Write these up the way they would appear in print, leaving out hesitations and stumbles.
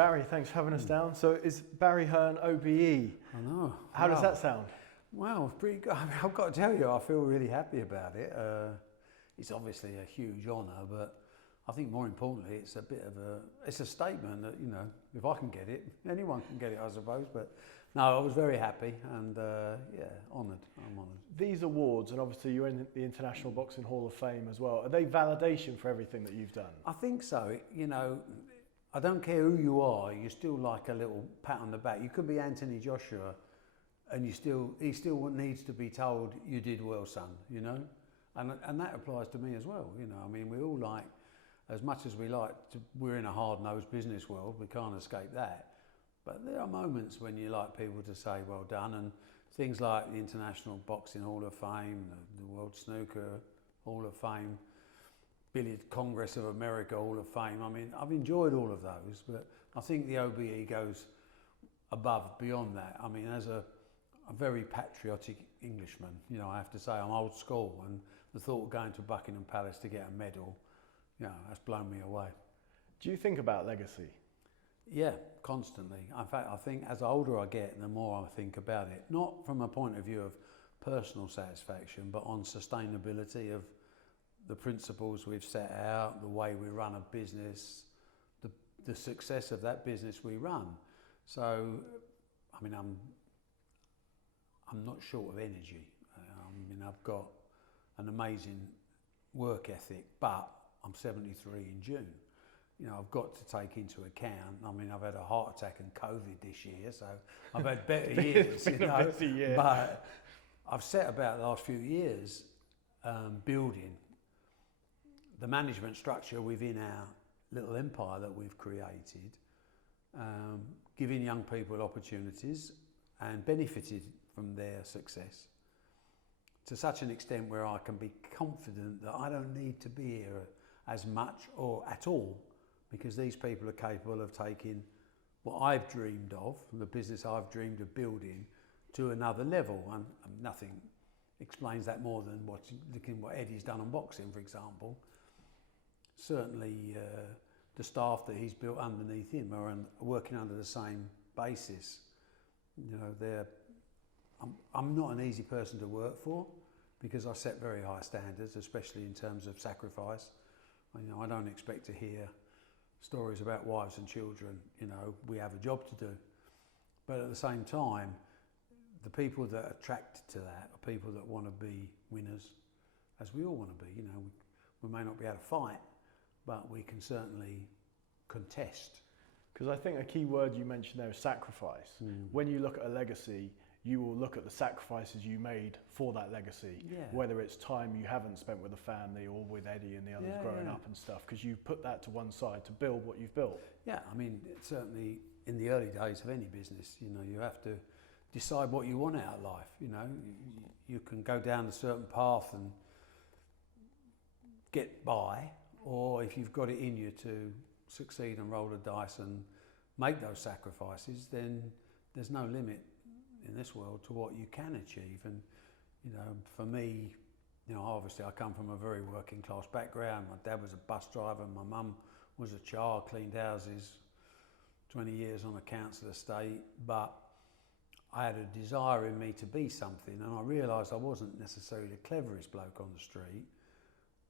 Barry, thanks for having us down. So is Barry Hearn OBE? I know. How does that sound? Well, pretty good. I mean, I've got to tell you, I feel really happy about it. It's obviously a huge honour, but I think more importantly, it's a statement that, you know, if I can get it, anyone can get it, I suppose. But no, I was very happy and yeah, honoured. I'm honoured. These awards, and obviously you're in the International Boxing Hall of Fame as well, are they validation for everything that you've done? I think so. You know, I don't care who you are, you still like a little pat on the back. You could be Anthony Joshua and he still needs to be told, you did well, son, you know? And that applies to me as well, you know. I mean, we all like, as much as we're in a hard-nosed business world, we can't escape that. But there are moments when you like people to say, well done, and things like the International Boxing Hall of Fame, the World Snooker Hall of Fame, Billiard Congress of America Hall of Fame. I mean, I've enjoyed all of those, but I think the OBE goes above, beyond that. I mean, as a very patriotic Englishman, you know, I have to say I'm old school, and the thought of going to Buckingham Palace to get a medal, you know, that's blown me away. Do you think about legacy? Yeah, constantly. In fact, I think as older I get, the more I think about it. Not from a point of view of personal satisfaction, but on sustainability of the principles we've set out, the way we run a business, the success of that business we run. So, I mean, I'm not short of energy. I mean, I've got an amazing work ethic, but I'm 73 in June. You know, I've got to take into account, I mean, I've had a heart attack and COVID this year, so I've had better years, you know. A busy year. But I've set about the last few years building the management structure within our little empire that we've created, giving young people opportunities and benefited from their success to such an extent where I can be confident that I don't need to be here as much or at all, because these people are capable of taking what I've dreamed of, the business I've dreamed of building, to another level. And nothing explains that more than looking what Eddie's done on boxing, for example. Certainly the staff that he's built underneath him are working under the same basis. You know, I'm not an easy person to work for because I set very high standards, especially in terms of sacrifice. You know, I don't expect to hear stories about wives and children. You know, we have a job to do. But at the same time, the people that are attracted to that are people that want to be winners, as we all want to be. You know, we may not be able to fight, but we can certainly contest. Because I think a key word you mentioned there is sacrifice. When you look at a legacy, you will look at the sacrifices you made for that legacy, whether it's time you haven't spent with the family or with Eddie and the others growing up and stuff, because you put that to one side to build what you've built. Yeah, I mean, certainly in the early days of any business, you know, you have to decide what you want out of life. You know, you can go down a certain path and get by, or if you've got it in you to succeed and roll the dice and make those sacrifices, then there's no limit in this world to what you can achieve. And you know, for me, you know, obviously I come from a very working class background. My dad was a bus driver, my mum was a child, cleaned houses, 20 years on a council estate, but I had a desire in me to be something, and I realised I wasn't necessarily the cleverest bloke on the street,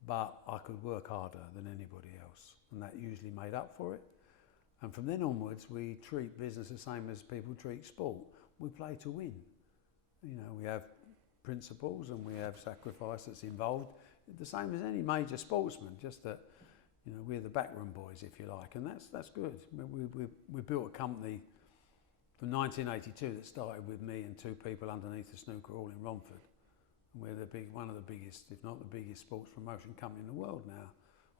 but I could work harder than anybody else, and that usually made up for it. And from then onwards, we treat business the same as people treat sport. We play to win. You know, we have principles and we have sacrifice that's involved, the same as any major sportsman, just that, you know, we're the backroom boys, if you like, and that's good. We built a company from 1982 that started with me and two people underneath the snooker hall in Romford. And we're one of the biggest, if not the biggest, sports promotion company in the world now.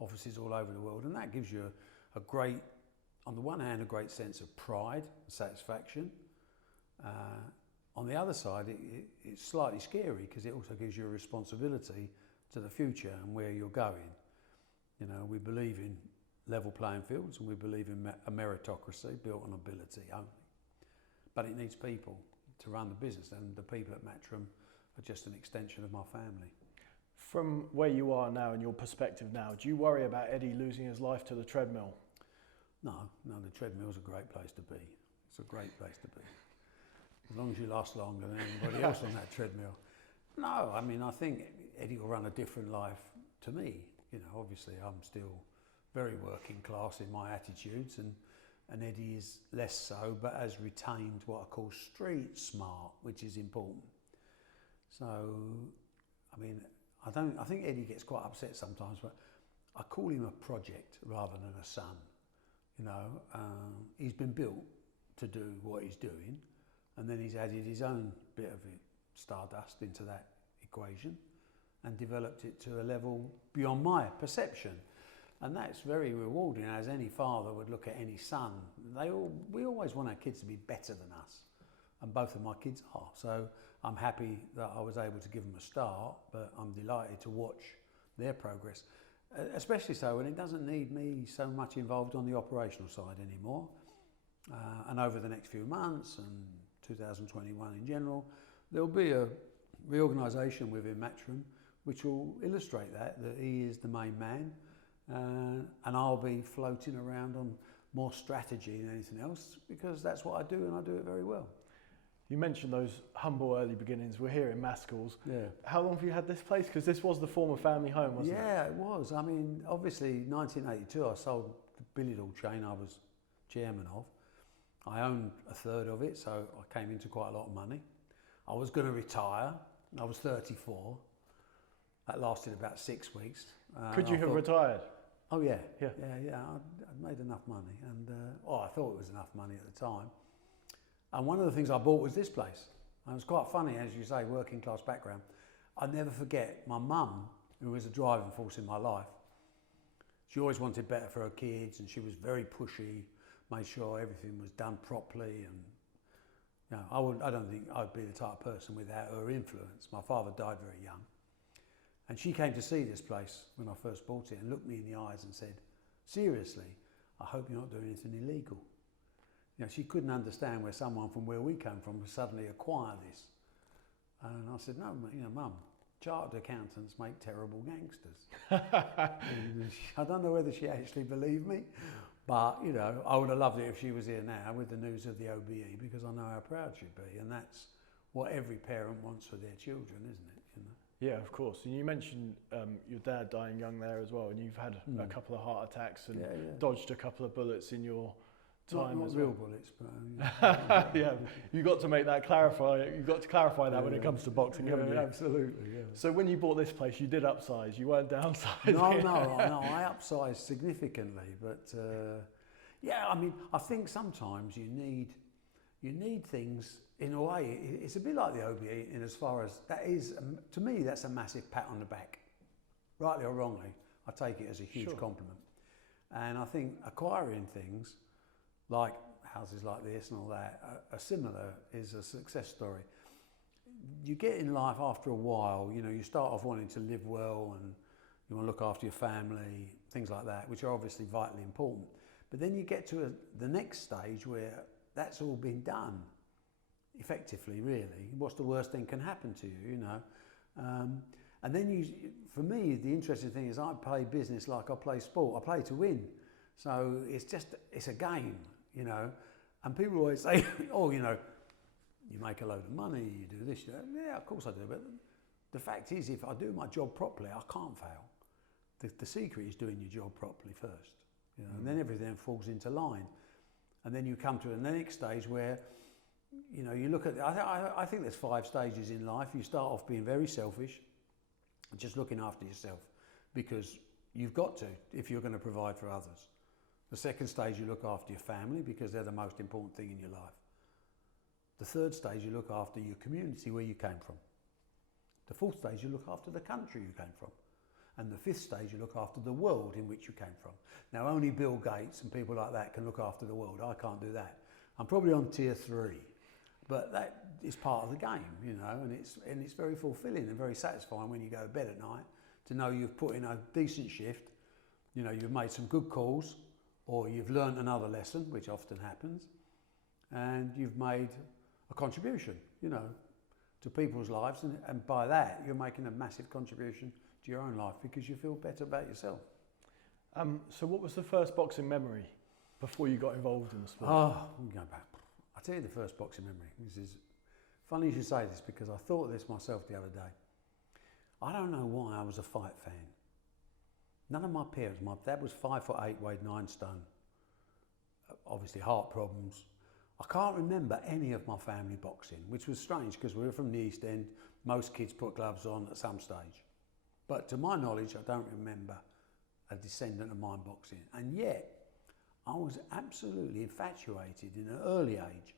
Offices all over the world, and that gives you a great, on the one hand, a great sense of pride and satisfaction. On the other side, it's slightly scary because it also gives you a responsibility to the future and where you're going. You know, we believe in level playing fields and we believe in a meritocracy built on ability only. But it needs people to run the business, and the people at Matchroom are just an extension of my family. From where you are now and your perspective now, do you worry about Eddie losing his life to the treadmill? No, the treadmill's a great place to be. It's a great place to be. As long as you last longer than anybody else on that treadmill. No, I mean, I think Eddie will run a different life to me. You know, obviously I'm still very working class in my attitudes, and Eddie is less so, but has retained what I call street smart, which is important. So, I mean, I think Eddie gets quite upset sometimes, but I call him a project rather than a son. You know, he's been built to do what he's doing, and then he's added his own bit of stardust into that equation and developed it to a level beyond my perception. And that's very rewarding, as any father would look at any son. We always want our kids to be better than us, and both of my kids are. So I'm happy that I was able to give them a start, but I'm delighted to watch their progress, especially so when it doesn't need me so much involved on the operational side anymore. And over the next few months and 2021 in general, there'll be a reorganisation within Matchroom which will illustrate that he is the main man, and I'll be floating around on more strategy than anything else, because that's what I do, and I do it very well. You mentioned those humble early beginnings. We're here in Maskell's. Yeah. How long have you had this place? Because this was the former family home, wasn't it? Yeah, it was. I mean, obviously, 1982, I sold the billiard hall chain I was chairman of. I owned a third of it, so I came into quite a lot of money. I was going to retire. I was 34. That lasted about 6 weeks. Could you have retired? Oh yeah. Yeah. I'd made enough money, and I thought it was enough money at the time. And one of the things I bought was this place. And it was quite funny, as you say, working class background. I'll never forget my mum, who was a driving force in my life. She always wanted better for her kids, and she was very pushy, made sure everything was done properly. And you know, I don't think I'd be the type of person without her influence. My father died very young. And she came to see this place when I first bought it and looked me in the eyes and said, "Seriously, I hope you're not doing anything illegal." You know, she couldn't understand where someone from where we came from would suddenly acquire this. And I said, "No, you know, Mum, chartered accountants make terrible gangsters." I don't know whether she actually believed me, but you know, I would have loved it if she was here now with the news of the OBE, because I know how proud she'd be, and that's what every parent wants for their children, isn't it? You know? Yeah, of course. And you mentioned your dad dying young there as well, and you've had a couple of heart attacks and dodged a couple of bullets in your time as well. Not real bullets, but yeah, you got to make that clarify. You got to clarify that when it comes to boxing, haven't you? Absolutely. Yeah. So when you bought this place, you did upsize. You weren't downsizing. No. I upsized significantly, but yeah. I mean, I think sometimes you need things in a way. It's a bit like the OBE in as far as that is. To me, that's a massive pat on the back, rightly or wrongly. I take it as a huge compliment, and I think acquiring things like houses like this and all that are similar, is a success story. You get in life after a while, you know, you start off wanting to live well and you want to look after your family, things like that, which are obviously vitally important. But then you get to the next stage where that's all been done effectively, really. What's the worst thing can happen to you, you know? And then for me, the interesting thing is I play business like I play sport. I play to win. So it's a game. You know, and people always say, "Oh, you know, you make a load of money, you do this, you do that." Yeah, of course I do, but the fact is, if I do my job properly, I can't fail. The secret is doing your job properly first, you know, and then everything falls into line. And then you come to the next stage where, you know, you look at, I think there's 5 stages in life. You start off being very selfish, just looking after yourself, because you've got to, if you're going to provide for others. The second stage, you look after your family, because they're the most important thing in your life. The third stage, you look after your community where you came from. The fourth stage, you look after the country you came from. And the fifth stage, you look after the world in which you came from. Now, only Bill Gates and people like that can look after the world. I can't do that. I'm probably on tier 3, but that is part of the game, you know, and it's very fulfilling and very satisfying when you go to bed at night to know you've put in a decent shift, you know, you've made some good calls, or you've learned another lesson, which often happens, and you've made a contribution, you know, to people's lives, and by that you're making a massive contribution to your own life because you feel better about yourself. So what was the first boxing memory? Before you got involved in the sport? Oh, we can go back. I'll tell you the first boxing memory. This is funny you should say this because I thought of this myself the other day. I don't know why I was a fight fan. None of my parents, my dad was 5'8", weighed 9 stone. Obviously heart problems. I can't remember any of my family boxing, which was strange because we were from the East End. Most kids put gloves on at some stage. But to my knowledge, I don't remember a descendant of mine boxing. And yet, I was absolutely infatuated in an early age.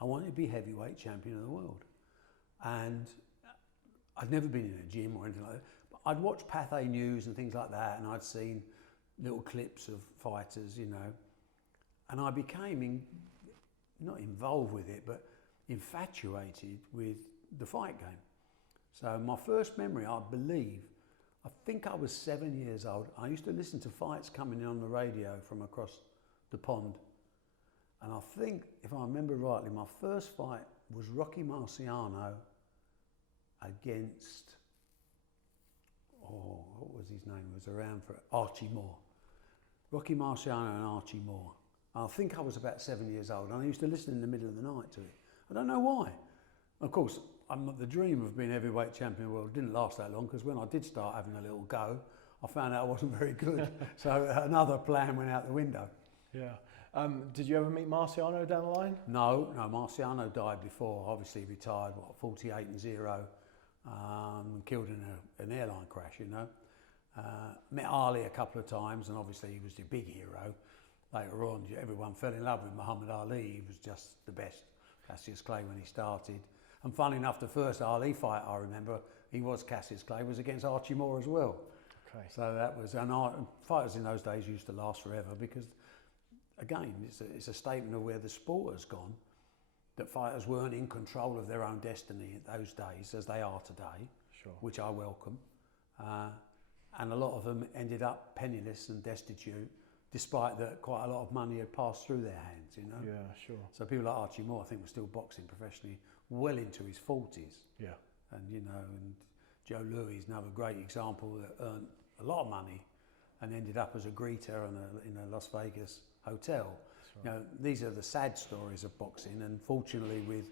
I wanted to be heavyweight champion of the world. And I'd never been in a gym or anything like that. But I'd watched Pathé News and things like that, and I'd seen little clips of fighters, you know. And I became, not involved with it, but infatuated with the fight game. So my first memory, I think I was 7 years old. I used to listen to fights coming in on the radio from across the pond. And I think, if I remember rightly, my first fight was Rocky Marciano against, what was his name? It was around for Archie Moore. Rocky Marciano and Archie Moore. I think I was about 7 years old, and I used to listen in the middle of the night to it. I don't know why. Of course, the dream of being heavyweight champion of the world didn't last that long, because when I did start having a little go, I found out I wasn't very good. So another plan went out the window. Yeah. Did you ever meet Marciano down the line? No, Marciano died before, obviously retired, 48-0, killed in an airline crash, you know. Met Ali a couple of times, and obviously he was the big hero. Later on, everyone fell in love with Muhammad Ali. He was just the best. Cassius Clay when he started. And funny enough, the first Ali fight I remember, he was Cassius Clay, was against Archie Moore as well. Okay. So that was, and fighters in those days used to last forever because, again, it's a statement of where the sport has gone, that fighters weren't in control of their own destiny at those days as they are today, sure. Which I welcome. And a lot of them ended up penniless and destitute, despite that quite a lot of money had passed through their hands, you know? Yeah, sure. So people like Archie Moore, I think, was still boxing professionally well into his 40s. Yeah. And, you know, and Joe Louis is another great example that earned a lot of money and ended up as a greeter in a Las Vegas hotel. Right. You know, these are the sad stories of boxing, and fortunately with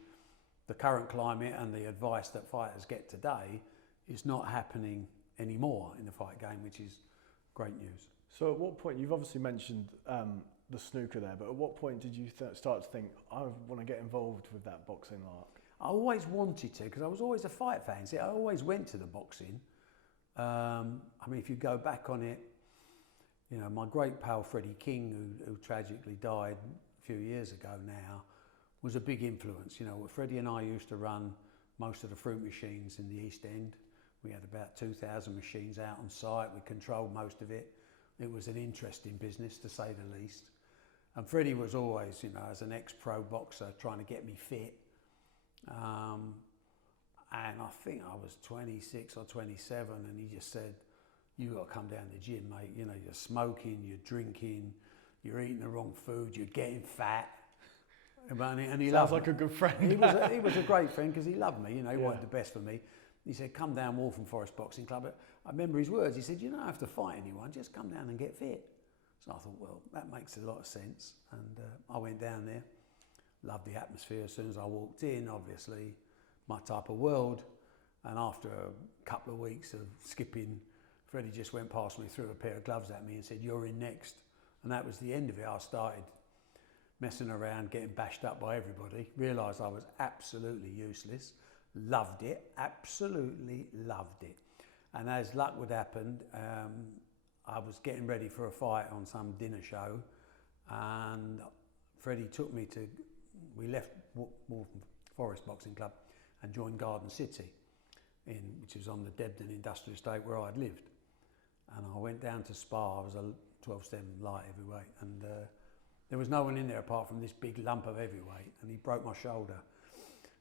the current climate and the advice that fighters get today, it's not happening anymore in the fight game, which is great news. So at what point, you've obviously mentioned the snooker there, but at what point did you start to think, I want to get involved with that boxing lark? I always wanted to, because I was always a fight fan. See, I always went to the boxing. I mean, if you go back on it, you know, my great pal Freddie King, who tragically died a few years ago now, was a big influence. You know, Freddie and I used to run most of the fruit machines in the East End. We had about 2,000 machines out on site. We controlled most of it. It was an interesting business, to say the least. And Freddie was always, you know, as an ex-pro boxer, trying to get me fit. And I think I was 26 or 27, and he just said, "You got to come down to the gym, mate. You know, you're smoking, you're drinking, you're eating the wrong food, you're getting fat." And he Sounds like a good friend. He was a great friend because he loved me. You know, he wanted the best for me. He said, "Come down Waltham Forest Boxing Club." I remember his words. He said, "You don't have to fight anyone, just come down and get fit." So I thought, well, that makes a lot of sense. And I went down there, loved the atmosphere as soon as I walked in, obviously, my type of world. And after a couple of weeks of skipping, Freddie just went past me, threw a pair of gloves at me and said, "You're in next." And that was the end of it. I started messing around, getting bashed up by everybody, realised I was absolutely useless. Loved it, absolutely loved it. And as luck would happen, I was getting ready for a fight on some dinner show, and Freddie took me to, we left Waltham Forest Boxing Club and joined Garden City, which was on the Debden Industrial Estate where I'd lived. And I went down to spar. I was a 12-stone light heavyweight, and there was no one in there apart from this big lump of heavyweight, and he broke my shoulder.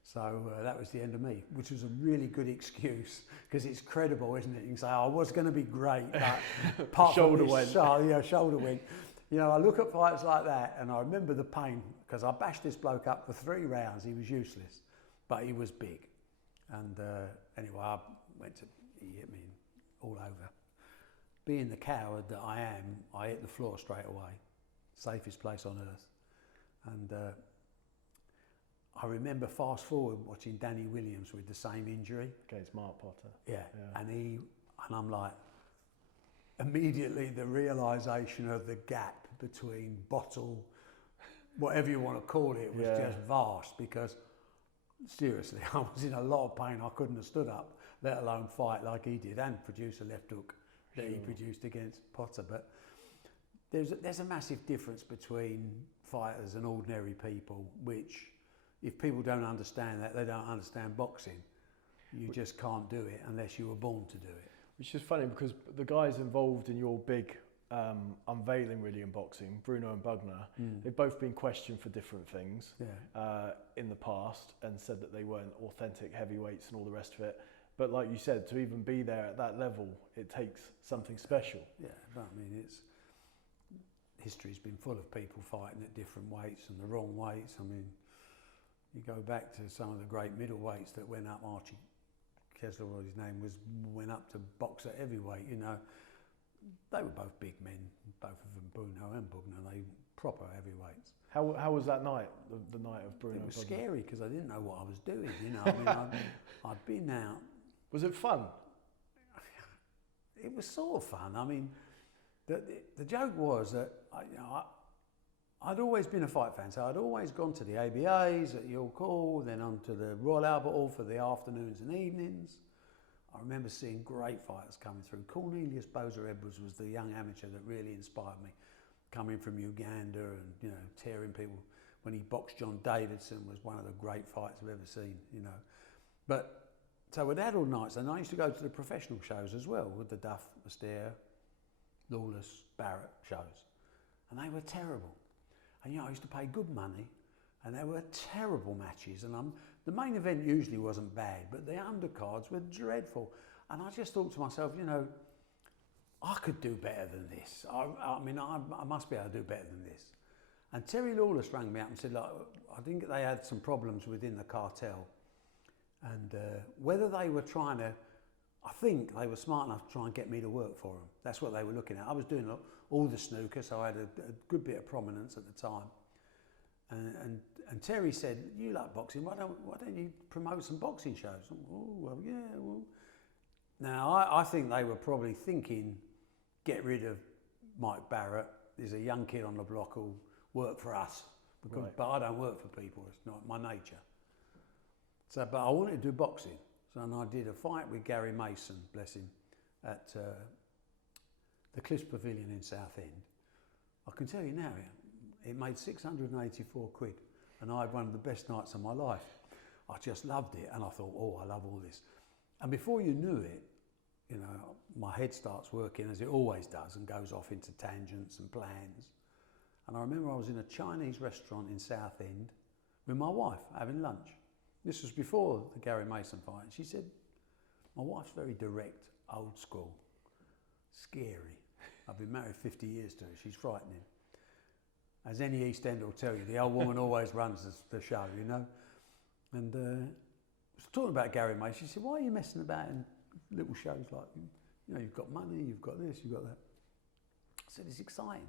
So that was the end of me, which was a really good excuse, because it's credible, isn't it? You can say, "I was going to be great, but apart shoulder from this, went. Shoulder went." You know, I look at fights like that, and I remember the pain, because I bashed this bloke up for 3 rounds. He was useless, but he was big. And anyway, he hit me all over. Being the coward that I am, I hit the floor straight away. safest place on earth. And I remember fast forward watching Danny Williams with the same injury. Against Mark Potter. Yeah. And I'm like, immediately the realisation of the gap between bottle, whatever you want to call it, was just vast, because seriously, I was in a lot of pain. I couldn't have stood up, let alone fight like he did and produce a left hook that he produced against Potter. But there's a massive difference between fighters and ordinary people, which if people don't understand that, they don't understand boxing. You just can't do it unless you were born to do it. Which is funny, because the guys involved in your big unveiling really in boxing, Bruno and Bugner, they've both been questioned for different things in the past and said that they weren't authentic heavyweights and all the rest of it. But like you said, to even be there at that level, it takes something special. Yeah, but I mean, history's been full of people fighting at different weights and the wrong weights. I mean, you go back to some of the great middleweights that went up. Archie Kessler, what his name was, went up to box at heavyweight. You know, they were both big men, both of them, Bruno and Bugner. They proper heavyweights. How was that night? The night of Bruno. It was scary because I didn't know what I was doing. You know, I mean, I'd been out. Was it fun? It was sort of fun. I mean, the joke was that I'd always been a fight fan, so I'd always gone to the ABAs at York Hall, then on to the Royal Albert Hall for the afternoons and evenings. I remember seeing great fighters coming through. Cornelius Boza Edwards was the young amateur that really inspired me, coming from Uganda and, you know, tearing people. When he boxed John Davidson was one of the great fights I've ever seen, you know. But so we'd had all nights, and I used to go to the professional shows as well, with the Duff, Astaire, Lawless, Barrett shows, and they were terrible. And you know, I used to pay good money, and they were terrible matches. And the main event usually wasn't bad, but the undercards were dreadful. And I just thought to myself, you know, I could do better than this. I mean, I must be able to do better than this. And Terry Lawless rang me up and said, like, I think they had some problems within the cartel, and whether they were trying to, I think they were smart enough to try and get me to work for them. That's what they were looking at. I was doing all the snooker, so I had a good bit of prominence at the time. And Terry said, you like boxing, why don't you promote some boxing shows? Oh, well, yeah, well. Now, I think they were probably thinking, get rid of Mike Barrett. There's a young kid on the block who'll work for us. But I don't work for people, it's not my nature. So, but I wanted to do boxing. So and I did a fight with Gary Mason, bless him, at the Cliffs Pavilion in Southend. I can tell you now, it made 684 quid, and I had one of the best nights of my life. I just loved it, and I thought, oh, I love all this. And before you knew it, you know, my head starts working as it always does and goes off into tangents and plans. And I remember I was in a Chinese restaurant in Southend with my wife having lunch. This was before the Gary Mason fight. And she said, my wife's very direct, old school, scary. I've been married 50 years to her. She's frightening. As any East End will tell you, the old woman always runs the show, you know. And I was talking about Gary Mason. She said, why are you messing about in little shows like, you know, you've got money, you've got this, you've got that. I said, it's exciting.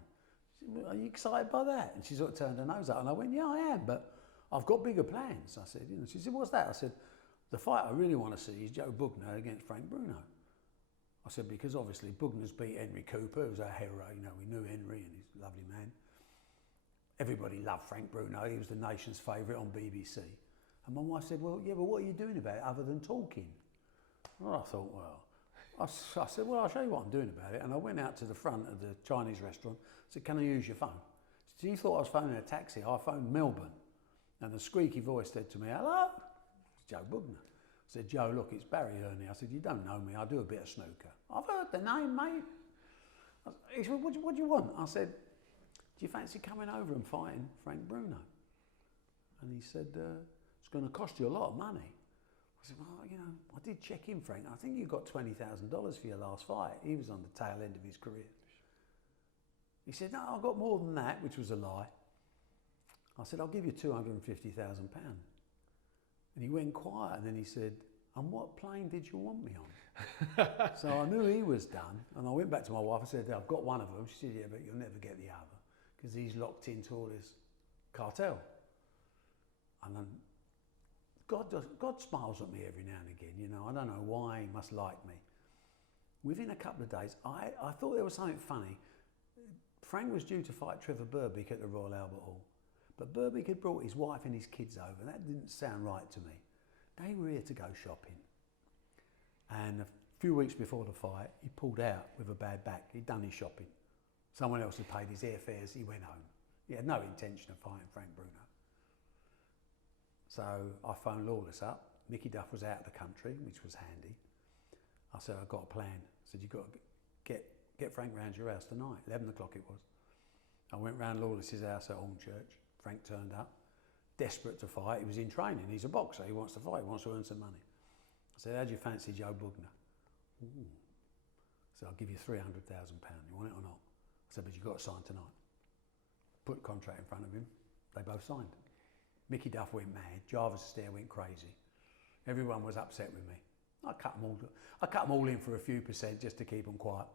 She said, well, are you excited by that? And she sort of turned her nose up, and I went, yeah, I am, but I've got bigger plans. I said, you know. She said, what's that? I said, the fight I really want to see is Joe Bugner against Frank Bruno. I said, because obviously Bugner's beat Henry Cooper, who's our hero. You know, we knew Henry and he's a lovely man. Everybody loved Frank Bruno. He was the nation's favourite on BBC. And my wife said, well, yeah, but what are you doing about it other than talking? Well, I thought, well, I said, well, I'll show you what I'm doing about it. And I went out to the front of the Chinese restaurant. I said, can I use your phone? She said, you thought I was phoning a taxi. I phoned Melbourne. And the squeaky voice said to me, hello? It's Joe Bugner. I said, Joe, look, it's Barry Hearn here. I said, you don't know me. I do a bit of snooker. I've heard the name, mate. He said, what do you want? I said, do you fancy coming over and fighting Frank Bruno? And he said, it's going to cost you a lot of money. I said, well, you know, I did check in, Frank. I think you got $20,000 for your last fight. He was on the tail end of his career. He said, no, I got more than that, which was a lie. I said, I'll give you £250,000. And he went quiet, and then he said, and what plane did you want me on? So I knew he was done, and I went back to my wife and said, I've got one of them. She said, yeah, but you'll never get the other, because he's locked into all this cartel. And then God smiles at me every now and again, you know. I don't know why he must like me. Within a couple of days, I thought there was something funny. Frank was due to fight Trevor Burbick at the Royal Albert Hall, but Burbick had brought his wife and his kids over, and that didn't sound right to me. They were here to go shopping. And a few weeks before the fight, he pulled out with a bad back. He'd done his shopping. Someone else had paid his airfares, he went home. He had no intention of fighting Frank Bruno. So I phoned Lawless up. Mickey Duff was out of the country, which was handy. I said, I've got a plan. I said, you've got to get Frank round your house tonight. 11 o'clock it was. I went round Lawless's house at Hornchurch. Frank turned up, desperate to fight. He was in training. He's a boxer. He wants to fight. He wants to earn some money. I said, how do you fancy Joe Bugner? Ooh. I said, I'll give you £300,000. You want it or not? I said, but you've got to sign tonight. Put a contract in front of him. They both signed. Mickey Duff went mad. Jarvis Stair went crazy. Everyone was upset with me. I cut them all in for a few percent just to keep them quiet.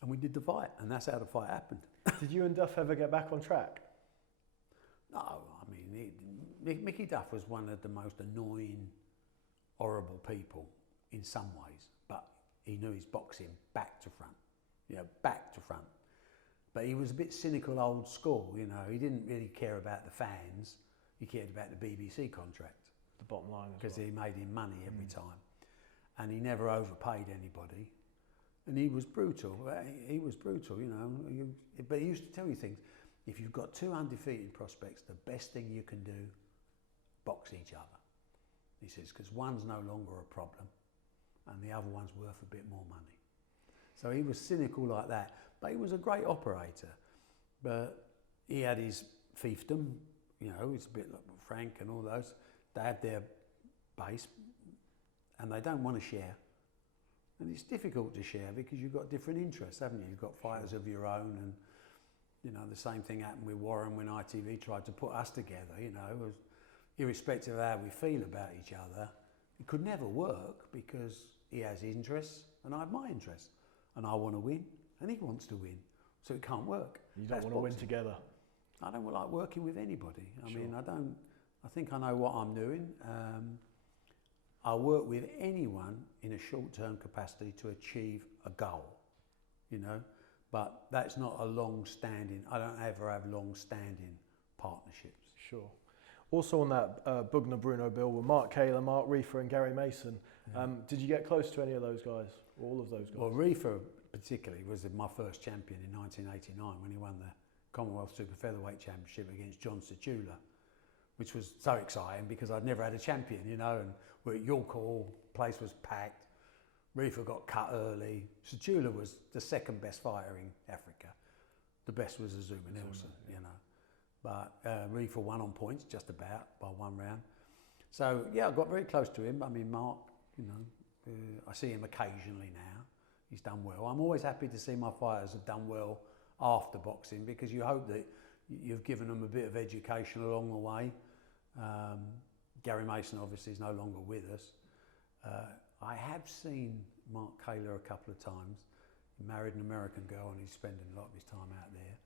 And we did the fight, and that's how the fight happened. Did you and Duff ever get back on track? No, I mean, Mickey Duff was one of the most annoying, horrible people in some ways, but he knew his boxing back to front, you know, back to front. But he was a bit cynical, old school, you know. He didn't really care about the fans. He cared about the BBC contract. The bottom line. Because he made him money every time. And he never overpaid anybody. And he was brutal. He was brutal, you know. But he used to tell you things. If you've got two undefeated prospects, the best thing you can do, box each other. He says, because one's no longer a problem and the other one's worth a bit more money. So he was cynical like that. But he was a great operator. But he had his fiefdom, you know, it's a bit like Frank and all those. They have their base and they don't want to share. And it's difficult to share because you've got different interests, haven't you? You've got fighters of your own, and you know, the same thing happened with Warren when ITV tried to put us together, you know, irrespective of how we feel about each other. It could never work because he has his interests and I have my interests. And I want to win and he wants to win. So it can't work. You don't want to win together. I don't like working with anybody. I mean, I think I know what I'm doing. I work with anyone in a short-term capacity to achieve a goal, you know, but that's not a long-standing, I don't ever have long-standing partnerships. Sure. Also on that Bugner Bruno bill were Mark Kaler, Mark Reefer and Gary Mason. Yeah. Did you get close to any of those guys, or all of those guys? Well, Reefer particularly was my first champion in 1989 when he won the Commonwealth Super Featherweight Championship against John Sachula, which was so exciting because I'd never had a champion, you know, and we're at York Hall, place was packed, Reefer got cut early. Sachula was the second best fighter in Africa. The best was Azuma Nelson, you know. But Reefer won on points, just about, by one round. So, yeah, I got very close to him. I mean, Mark, you know, I see him occasionally now. He's done well. I'm always happy to see my fighters have done well after boxing because you hope that you've given them a bit of education along the way. Gary Mason obviously is no longer with us. I have seen Mark Kaler a couple of times. He married an American girl and he's spending a lot of his time out there.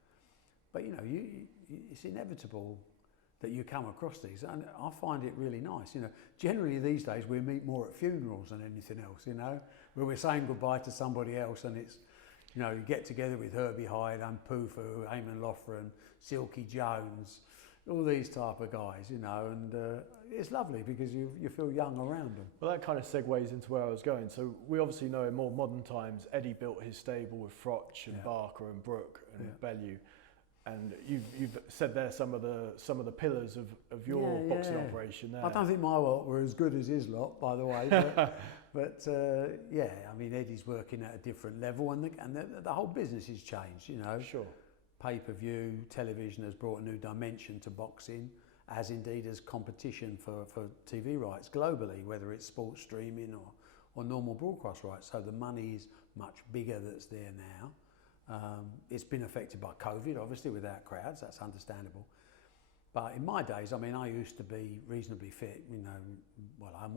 But you know, it's inevitable that you come across these, and I find it really nice. You know, generally these days we meet more at funerals than anything else. You know, where we're saying goodbye to somebody else, and it's, you know, you get together with Herbie Hyde and Pufu, Eamon Loughran, Silky Jones, all these type of guys. You know, and it's lovely because you feel young around them. Well, that kind of segues into where I was going. So we obviously know in more modern times, Eddie built his stable with Frotch and Barker and Brooke and Bellew. And you've said there some of the pillars of your boxing operation there. I don't think my lot were as good as his lot, by the way. But yeah, I mean, Eddie's working at a different level, and the whole business has changed. You know, sure. Pay-per-view television has brought a new dimension to boxing, as indeed as competition for TV rights globally, whether it's sports streaming or normal broadcast rights. So the money is much bigger that's there now. It's been affected by COVID, obviously, without crowds, that's understandable. But in my days, I mean, I used to be reasonably fit, you know, well, I'm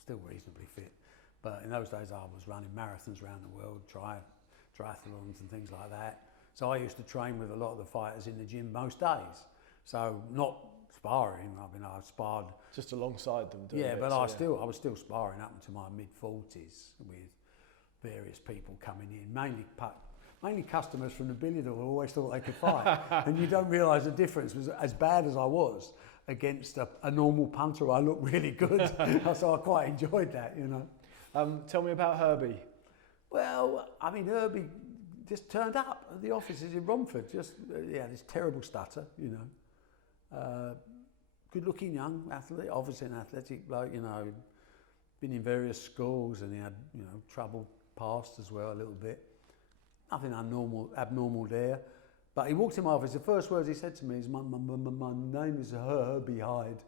still reasonably fit. But in those days, I was running marathons around the world, triathlons and things like that, So I used to train with a lot of the fighters in the gym most days. So not sparring. I mean, I sparred just alongside them. Yeah, but I was still sparring up into my mid-40s with various people coming in, mainly customers from the billiard hall who always thought they could fight. And you don't realise the difference. Was as bad as I was against a normal punter, I looked really good. So I quite enjoyed that, you know. Tell me about Herbie. Well, I mean, Herbie just turned up at the offices in Romford. Just this terrible stutter, you know. Good-looking young athlete, obviously an athletic bloke, you know. Been in various schools, and he had, you know, trouble past as well a little bit. Nothing abnormal there. But he walked in my office. The first words he said to me is, "My name is Herbie Hyde,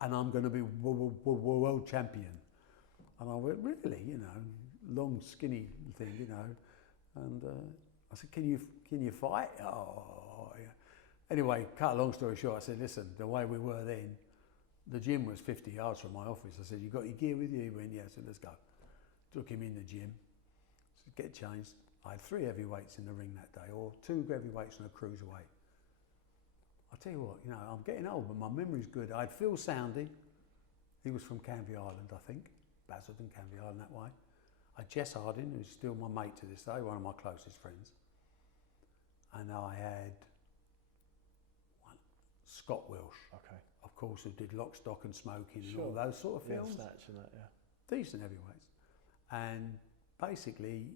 and I'm going to be world champion." And I went, "Really?" You know, long, skinny thing, you know. And I said, "Can you fight?" Oh, yeah. Anyway, cut a long story short, I said, "Listen, the way we were then, the gym was 50 yards from my office." I said, "You got your gear with you?" He went, "Yeah." I said, "Let's go." Took him in the gym. I said, "Get changed." I had 3 heavyweights in the ring that day, or 2 heavyweights and a cruiserweight. I'll tell you what, you know, I'm getting old, but my memory's good. I had Phil Soundy. He was from Canvey Island, I think. Basildon, Canvey Island, that way. I had Jess Harding, who's still my mate to this day, one of my closest friends. And I had Scott Welsh, of course, who did Lock, Stock and Smoking and all those sort of films. Yeah, Snatch and that, yeah. Decent heavyweights. And basically,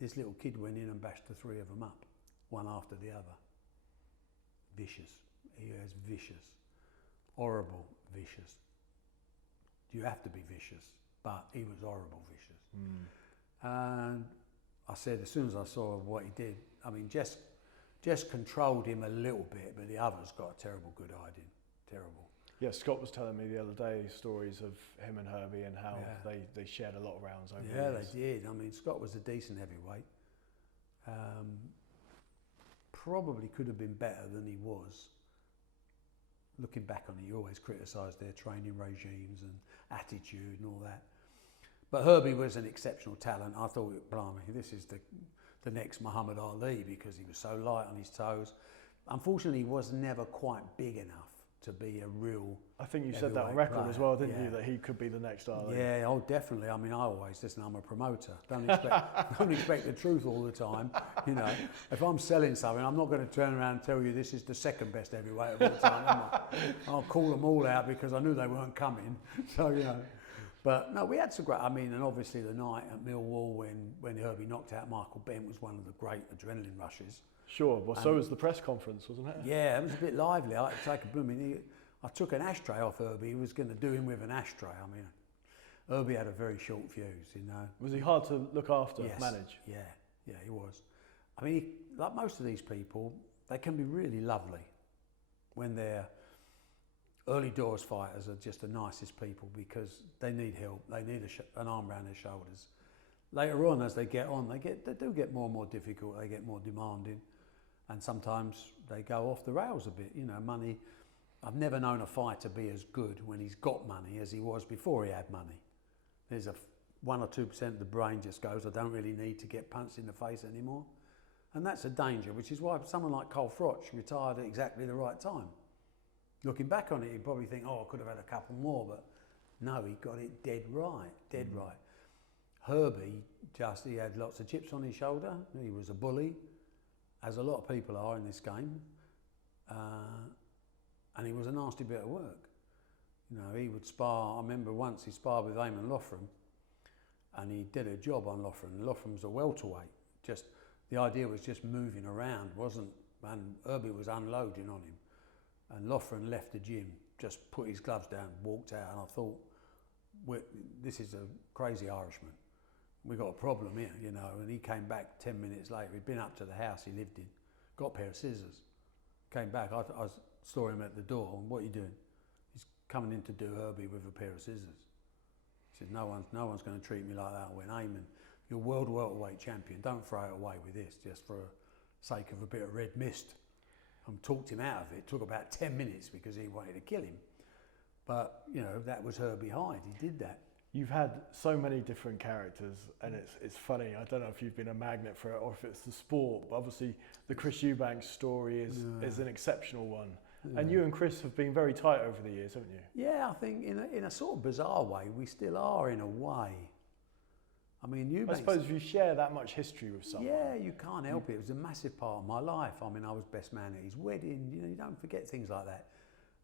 this little kid went in and bashed the 3 of them up, one after the other. Vicious. He was vicious. Horrible vicious. You have to be vicious, but he was horrible vicious. And I said, as soon as I saw what he did, I mean, Jess controlled him a little bit, but the others got a terrible good hiding. Terrible. Yeah, Scott was telling me the other day stories of him and Herbie and how they shared a lot of rounds over the years. They did. I mean, Scott was a decent heavyweight. Probably could have been better than he was. Looking back on it, you always criticise their training regimes and attitude and all that. But Herbie was an exceptional talent. I thought, blimey, this is the next Muhammad Ali, because he was so light on his toes. Unfortunately, he was never quite big enough to be a real. I think you said that on record as well, didn't you? That he could be the next Ali. Yeah, oh, definitely. I mean, I'm a promoter. Don't expect the truth all the time. You know, if I'm selling something, I'm not going to turn around and tell you this is the second best heavyweight of all time, am I? I'll call them all out because I knew they weren't coming. So, you know. But no, we had some great. I mean, and obviously the night at Millwall when Herbie knocked out Michael Bent was one of the great adrenaline rushes. Sure. Well, so was the press conference, wasn't it? Yeah, it was a bit lively. I I took an ashtray off Herbie. He was going to do him with an ashtray. I mean, Herbie had a very short fuse, you know. Was he hard to look after, manage? Yeah, he was. I mean, like most of these people, they can be really lovely when they're early doors fighters. Are just the nicest people because they need help. They need an arm around their shoulders. Later on, as they get on, they do get more and more difficult. They get more demanding, and sometimes they go off the rails a bit. You know, money. I've never known a fighter be as good when he's got money as he was before he had money. There's 1 or 2% of the brain just goes, I don't really need to get punched in the face anymore. And that's a danger, which is why someone like Cole Frotch retired at exactly the right time. Looking back on it, you'd probably think, oh, I could have had a couple more, but no, he got it dead right. Herbie, he had lots of chips on his shoulder. He was a bully, as a lot of people are in this game. And he was a nasty bit of work. You know, he would spar. I remember once he sparred with Eamon Loughran, and he did a job on Loughran. Loughran's a welterweight. Just the idea was just moving around, and Herbie was unloading on him. And Loughran left the gym, just put his gloves down, walked out, and I thought, this is a crazy Irishman. We got a problem here, you know. And he came back 10 minutes later. He'd been up to the house he lived in, got a pair of scissors, came back. I saw him at the door, and what are you doing? He's coming in to do Herbie with a pair of scissors. He said, no one's going to treat me like that. I went, Eamon, you're world welterweight champion. Don't throw it away with this just for the sake of a bit of red mist. And talked him out of it. It took about 10 minutes because he wanted to kill him. But, you know, that was Herbie Hyde. He did that. You've had so many different characters, and it's funny. I don't know if you've been a magnet for it or if it's the sport, but obviously the Chris Eubank story is an exceptional one. Yeah. And you and Chris have been very tight over the years, haven't you? Yeah, I think in a sort of bizarre way, we still are in a way. I mean, Eubank's, I suppose if you share that much history with someone. Yeah, you can't help it. It was a massive part of my life. I mean, I was best man at his wedding. You know, you don't forget things like that.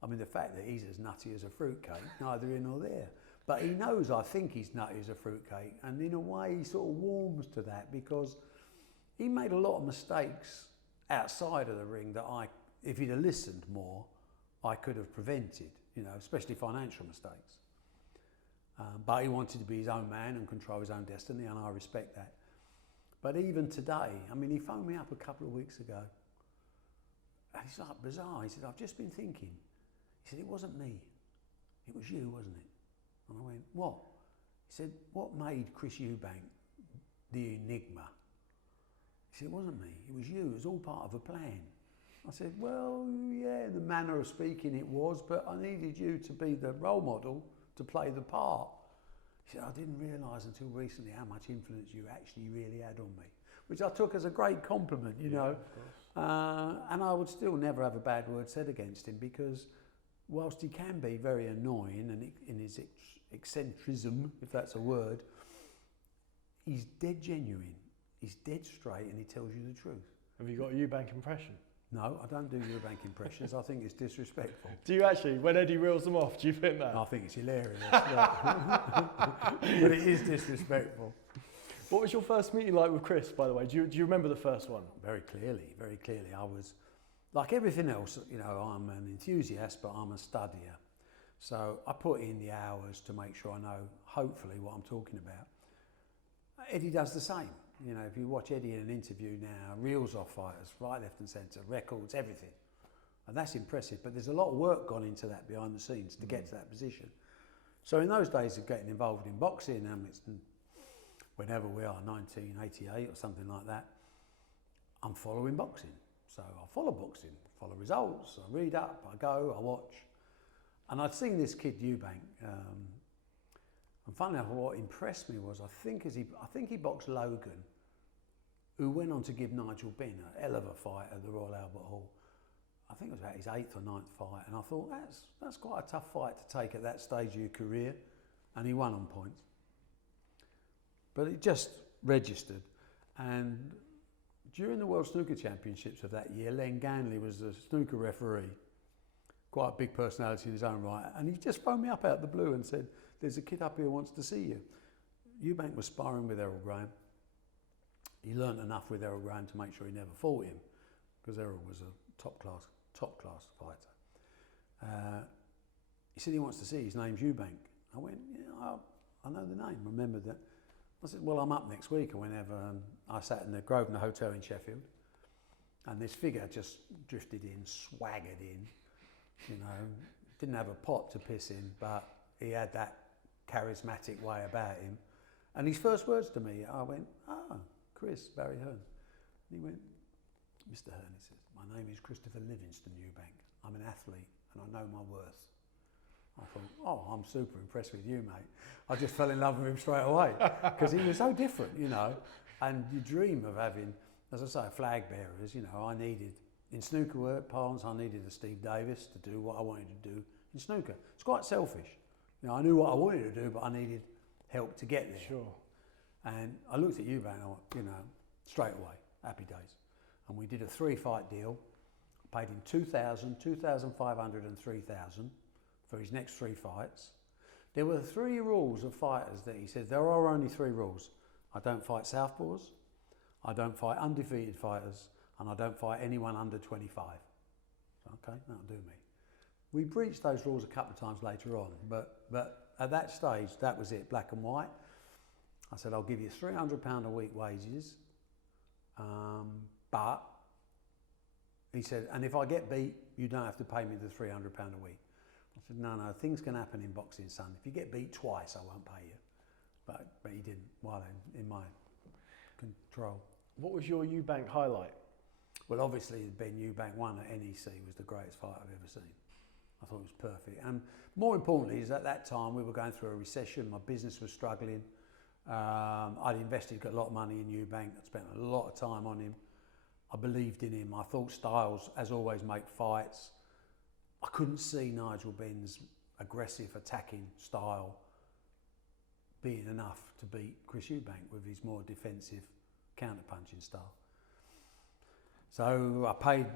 I mean, the fact that he's as nutty as a fruitcake, neither here nor there. But he knows I think he's nutty as a fruitcake, and in a way he sort of warms to that because he made a lot of mistakes outside of the ring that if he'd have listened more, I could have prevented, you know, especially financial mistakes. But he wanted to be his own man and control his own destiny, and I respect that. But even today, I mean, he phoned me up a couple of weeks ago, and it's like bizarre. He said, I've just been thinking. He said, it wasn't me, it was you, wasn't it? And I went, what? He said, what made Chris Eubank the enigma? He said, it wasn't me, it was you, it was all part of a plan. I said, well, yeah, in the manner of speaking it was, but I needed you to be the role model to play the part. He said, I didn't realise until recently how much influence you actually really had on me, which I took as a great compliment, you know. And I would still never have a bad word said against him because whilst he can be very annoying and in his eccentricism, if that's a word, he's dead genuine, he's dead straight, and he tells you the truth. Have you got a Eubank impression? No, I don't do Eubank impressions. I think it's disrespectful. Do you actually? When Eddie reels them off, do you think that? I think it's hilarious. But it is disrespectful. What was your first meeting like with Chris, by the way? Do you remember the first one? Very clearly, very clearly. I was, like everything else, you know, I'm an enthusiast, but I'm a studier. So I put in the hours to make sure I know, hopefully, what I'm talking about. Eddie does the same. You know, if you watch Eddie in an interview now, reels off fighters, right, left and centre, records, everything. And that's impressive, but there's a lot of work gone into that behind the scenes to get to that position. So in those days of getting involved in boxing, it's whenever we are, 1988 or something like that, I'm following boxing. So I follow boxing, follow results, I read up, I go, I watch. And I'd seen this kid Eubank, and funny enough, what impressed me was, I think he boxed Logan, who went on to give Nigel Benn a hell of a fight at the Royal Albert Hall. I think it was about his 8th or 9th fight, and I thought that's quite a tough fight to take at that stage of your career, and he won on points. But it just registered, and during the World Snooker Championships of that year, Len Ganley was the snooker referee, quite a big personality in his own right, and he just phoned me up out of the blue and said, there's a kid up here who wants to see you. Eubank was sparring with Errol Graham. He learnt enough with Errol Graham to make sure he never fought him, because Errol was a top class fighter. He said he wants to see you. His name's Eubank. I went, yeah, I know the name, I remember that. I said, well, I'm up next week, or whenever. I sat in the Grosvenor Hotel in Sheffield, and this figure just drifted in, swaggered in, you know, didn't have a pot to piss in, but he had that charismatic way about him. And his first words to me, I went, Chris, Barry Hearn. And he went, Mr. Hearn, he says, my name is Christopher Livingston Eubank. I'm an athlete and I know my worth. I thought, I'm super impressed with you, mate. I just fell in love with him straight away because he was so different, you know. And you dream of having, as I say, flag bearers, you know. I needed, in snooker parlance, I needed a Steve Davis to do what I wanted to do in snooker. It's quite selfish. You know, I knew what I wanted to do, but I needed help to get there. Sure. And I looked at Eubank, you know, straight away, happy days. And we did a 3-fight deal. I paid him 2,000, 2,500 and 3,000 for his next 3 fights. There were 3 rules of fighters that he said, there are only 3 rules. I don't fight southpaws, I don't fight undefeated fighters, and I don't fight anyone under 25. Okay, that'll do me. We breached those rules a couple of times later on, but at that stage, that was it, black and white. I said, I'll give you £300 a week wages, but he said, and if I get beat, you don't have to pay me the £300 a week. I said, no, things can happen in boxing, son. If you get beat twice, I won't pay you. But he didn't, while in my control. What was your Eubank highlight? Well, obviously, Ben Eubank won at NEC was the greatest fight I've ever seen. I thought it was perfect. And more importantly is at that time we were going through a recession, my business was struggling. I'd invested a lot of money in Eubank, I'd spent a lot of time on him. I believed in him. I thought Styles, as always, make fights. I couldn't see Nigel Benn's aggressive attacking style being enough to beat Chris Eubank with his more defensive counter-punching style. So I paid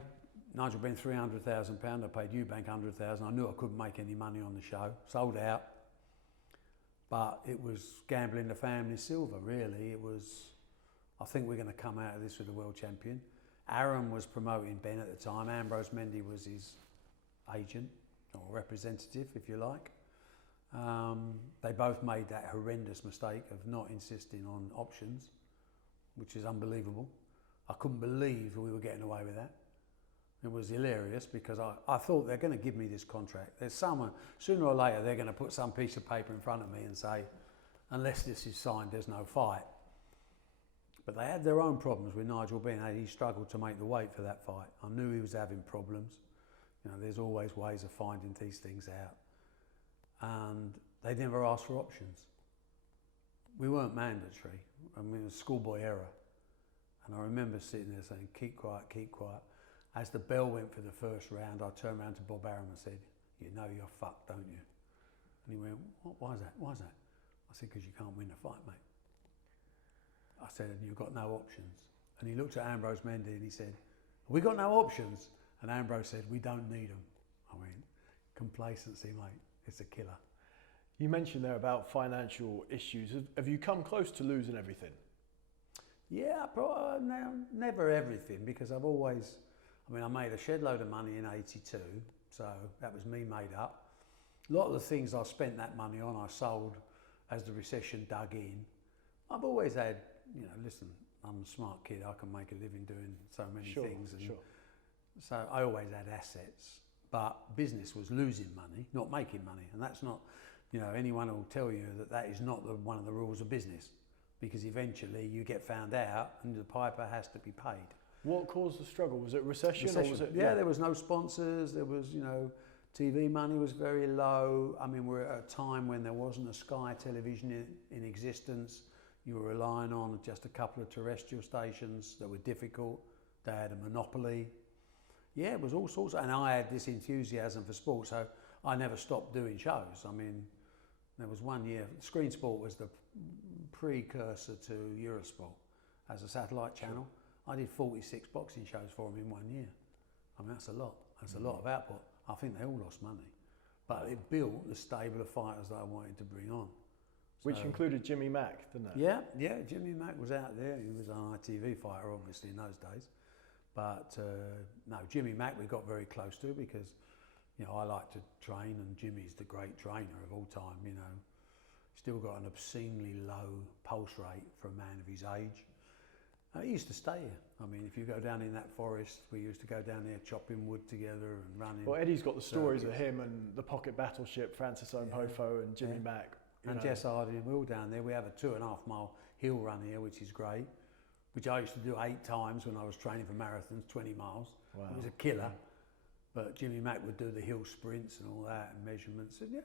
Nigel Benn £300,000, I paid Eubank £100,000. I knew I couldn't make any money on the show, sold out. But it was gambling the family silver, really. It was, I think we're going to come out of this with a world champion. Aaron was promoting Ben at the time. Ambrose Mendy was his agent, or representative, if you like. They both made that horrendous mistake of not insisting on options, which is unbelievable. I couldn't believe we were getting away with that. It was hilarious because I thought they're going to give me this contract. There's someone, sooner or later, they're going to put some piece of paper in front of me and say, unless this is signed, there's no fight. But they had their own problems with Nigel Benn. He struggled to make the weight for that fight. I knew he was having problems. You know, there's always ways of finding these things out. And they never asked for options. We weren't mandatory. I mean, it was schoolboy error. And I remember sitting there saying, keep quiet, keep quiet. As the bell went for the first round, I turned around to Bob Arum and said, you know you're fucked, don't you? And he went, what? Why is that? Why is that? I said, because you can't win the fight, mate. I said, and you've got no options. And he looked at Ambrose Mendy and he said, we got no options. And Ambrose said, we don't need them. I mean, complacency, mate, it's a killer. You mentioned there about financial issues. Have you come close to losing everything? Yeah, never everything, because I've always, I mean, I made a shed load of money in '82, so that was me made up. A lot of the things I spent that money on, I sold as the recession dug in. I've always had, you know, listen, I'm a smart kid, I can make a living doing so many things. And so I always had assets, but business was losing money, not making money. And that's not, you know, anyone will tell you that that is not one of the rules of business, because eventually you get found out and the piper has to be paid. What caused the struggle? Was it recession? Or was it, yeah, there was no sponsors, there was, you know, TV money was very low. I mean, we're at a time when there wasn't a Sky television in existence. You were relying on just a couple of terrestrial stations that were difficult. They had a monopoly. Yeah, it was all sorts of, and I had this enthusiasm for sport, so I never stopped doing shows. I mean, there was one year, Screen Sport was the precursor to Eurosport as a satellite channel. I did 46 boxing shows for them in 1 year. I mean, that's a lot. That's a lot of output. I think they all lost money. But it built the stable of fighters that I wanted to bring on. Which included Jimmy Mack, didn't it? Yeah, yeah, Jimmy Mack was out there. He was an ITV fighter, obviously, in those days. But no, Jimmy Mack we got very close to because, you know, I like to train and Jimmy's the great trainer of all time, you know. Still got an obscenely low pulse rate for a man of his age. He used to stay here. I mean, if you go down in that forest, we used to go down there chopping wood together and running. Well, Eddie's got the stories of him and the pocket battleship, Francis Ompofo and Jimmy Mack. And Jess Hardy, and we're all down there. We have a 2.5 mile hill run here, which is great, which I used to do 8 times when I was training for marathons, 20 miles. Wow. It was a killer. But Jimmy Mack would do the hill sprints and all that and measurements. And yeah,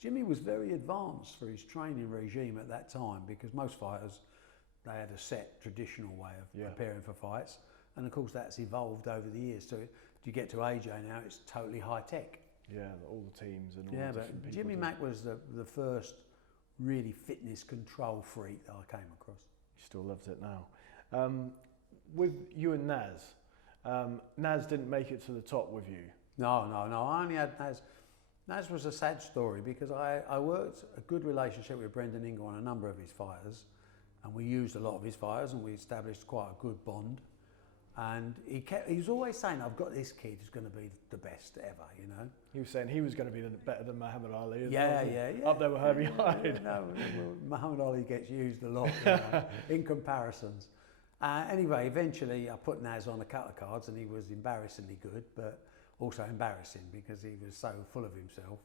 Jimmy was very advanced for his training regime at that time, because most fighters, they had a set traditional way of preparing for fights. And of course that's evolved over the years. So you get to AJ now, it's totally high tech. Yeah, all the teams and all the different people. Jimmy Mack was the first really fitness control freak that I came across. He still loves it now. With you and Naz, Naz didn't make it to the top with you. No, I only had Naz. Naz was a sad story because I worked a good relationship with Brendan Ingle on a number of his fighters, and we used a lot of his fighters and we established quite a good bond. And he was always saying, I've got this kid who's going to be the best ever, you know. He was saying he was going to be better than Muhammad Ali. Yeah. Up there with Herbie Hyde. No, Muhammad Ali gets used a lot, you know, in comparisons. Anyway, eventually I put Naz on a couple of cards and he was embarrassingly good, but also embarrassing because he was so full of himself.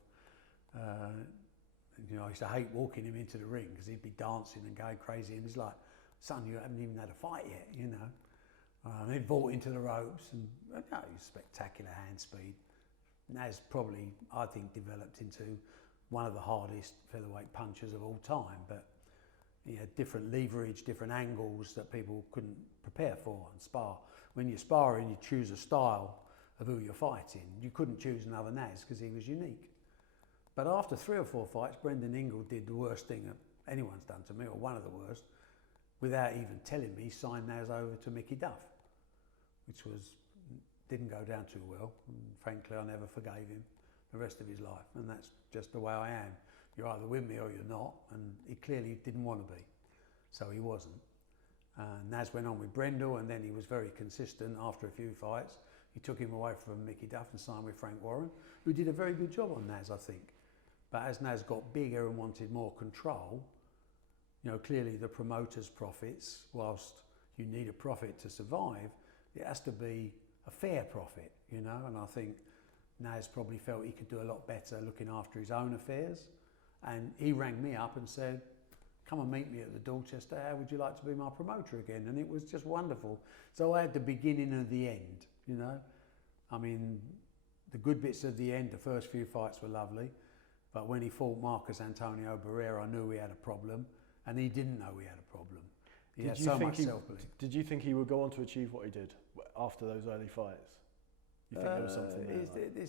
You know, I used to hate walking him into the ring because he'd be dancing and going crazy and he's like, son, you haven't even had a fight yet, you know. He vault into the ropes and spectacular hand speed, Nas probably, I think, developed into one of the hardest featherweight punchers of all time, but he had different leverage, different angles that people couldn't prepare for and spar. When you're sparring, you choose a style of who you're fighting. You couldn't choose another Nas because he was unique. But after 3 or 4 fights, Brendan Ingle did the worst thing that anyone's done to me, or one of the worst, without even telling me, signed Nas over to Mickey Duff, which didn't go down too well. And frankly, I never forgave him the rest of his life, and that's just the way I am. You're either with me or you're not, and he clearly didn't want to be, so he wasn't. Nas went on with Brendel, and then he was very consistent after a few fights. He took him away from Mickey Duff and signed with Frank Warren, who did a very good job on Nas, I think. But as Nas got bigger and wanted more control, you know, clearly the promoter's profits, whilst you need a profit to survive, it has to be a fair profit, you know, and I think Nas probably felt he could do a lot better looking after his own affairs. And he rang me up and said, come and meet me at the Dorchester, how would you like to be my promoter again? And it was just wonderful. So I had the beginning and the end, you know. I mean, the good bits of the end, the first few fights were lovely, but when he fought Marcus Antonio Barrera, I knew we had a problem, and he didn't know we had a problem. He had so much self-belief. Did you think he would go on to achieve what he did after those early fights? You think there was something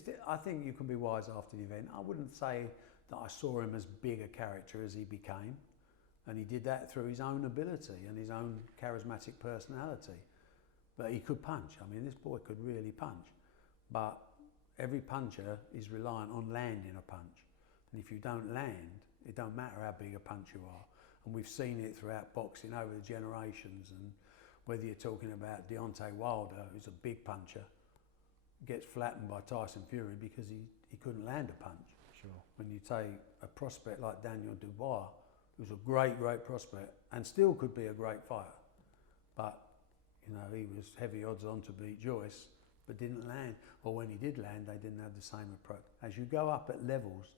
there? I think you can be wise after the event. I wouldn't say that I saw him as big a character as he became, and he did that through his own ability and his own charismatic personality. But he could punch. I mean, this boy could really punch. But every puncher is reliant on landing a punch. And if you don't land, it don't matter how big a punch you are. And we've seen it throughout boxing over the generations. And whether you're talking about Deontay Wilder, who's a big puncher, gets flattened by Tyson Fury because he couldn't land a punch. Sure. When you take a prospect like Daniel Dubois, who's a great prospect and still could be a great fighter, but you know, he was heavy odds on to beat Joyce, but didn't land. Or when he did land, they didn't have the same approach. As you go up at levels,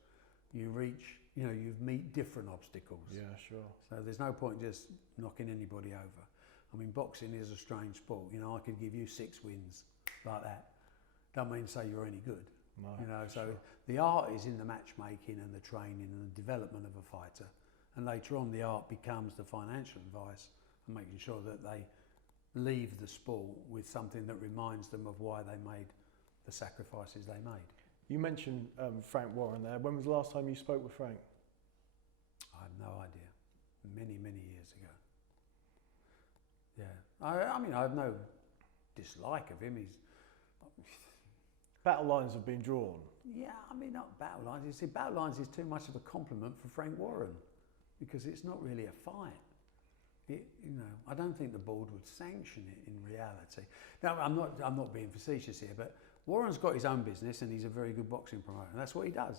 you reach, you know, you meet different obstacles. Yeah, sure. So there's no point just knocking anybody over. I mean, boxing is a strange sport. You know, I could give you 6 wins like that. Don't mean to say you're any good. No, you know, so sure. The art is in the matchmaking and the training and the development of a fighter. And later on, the art becomes the financial advice and making sure that they leave the sport with something that reminds them of why they made the sacrifices they made. You mentioned Frank Warren there. When was the last time you spoke with Frank? I have no idea. Many years ago. Yeah. I mean, I have no dislike of him. Battle lines have been drawn. Yeah, I mean, not battle lines. You see, battle lines is too much of a compliment for Frank Warren because it's not really a fight. You know, I don't think the board would sanction it in reality. Now, I'm not being facetious here, but Warren's got his own business and he's a very good boxing promoter. And that's what he does,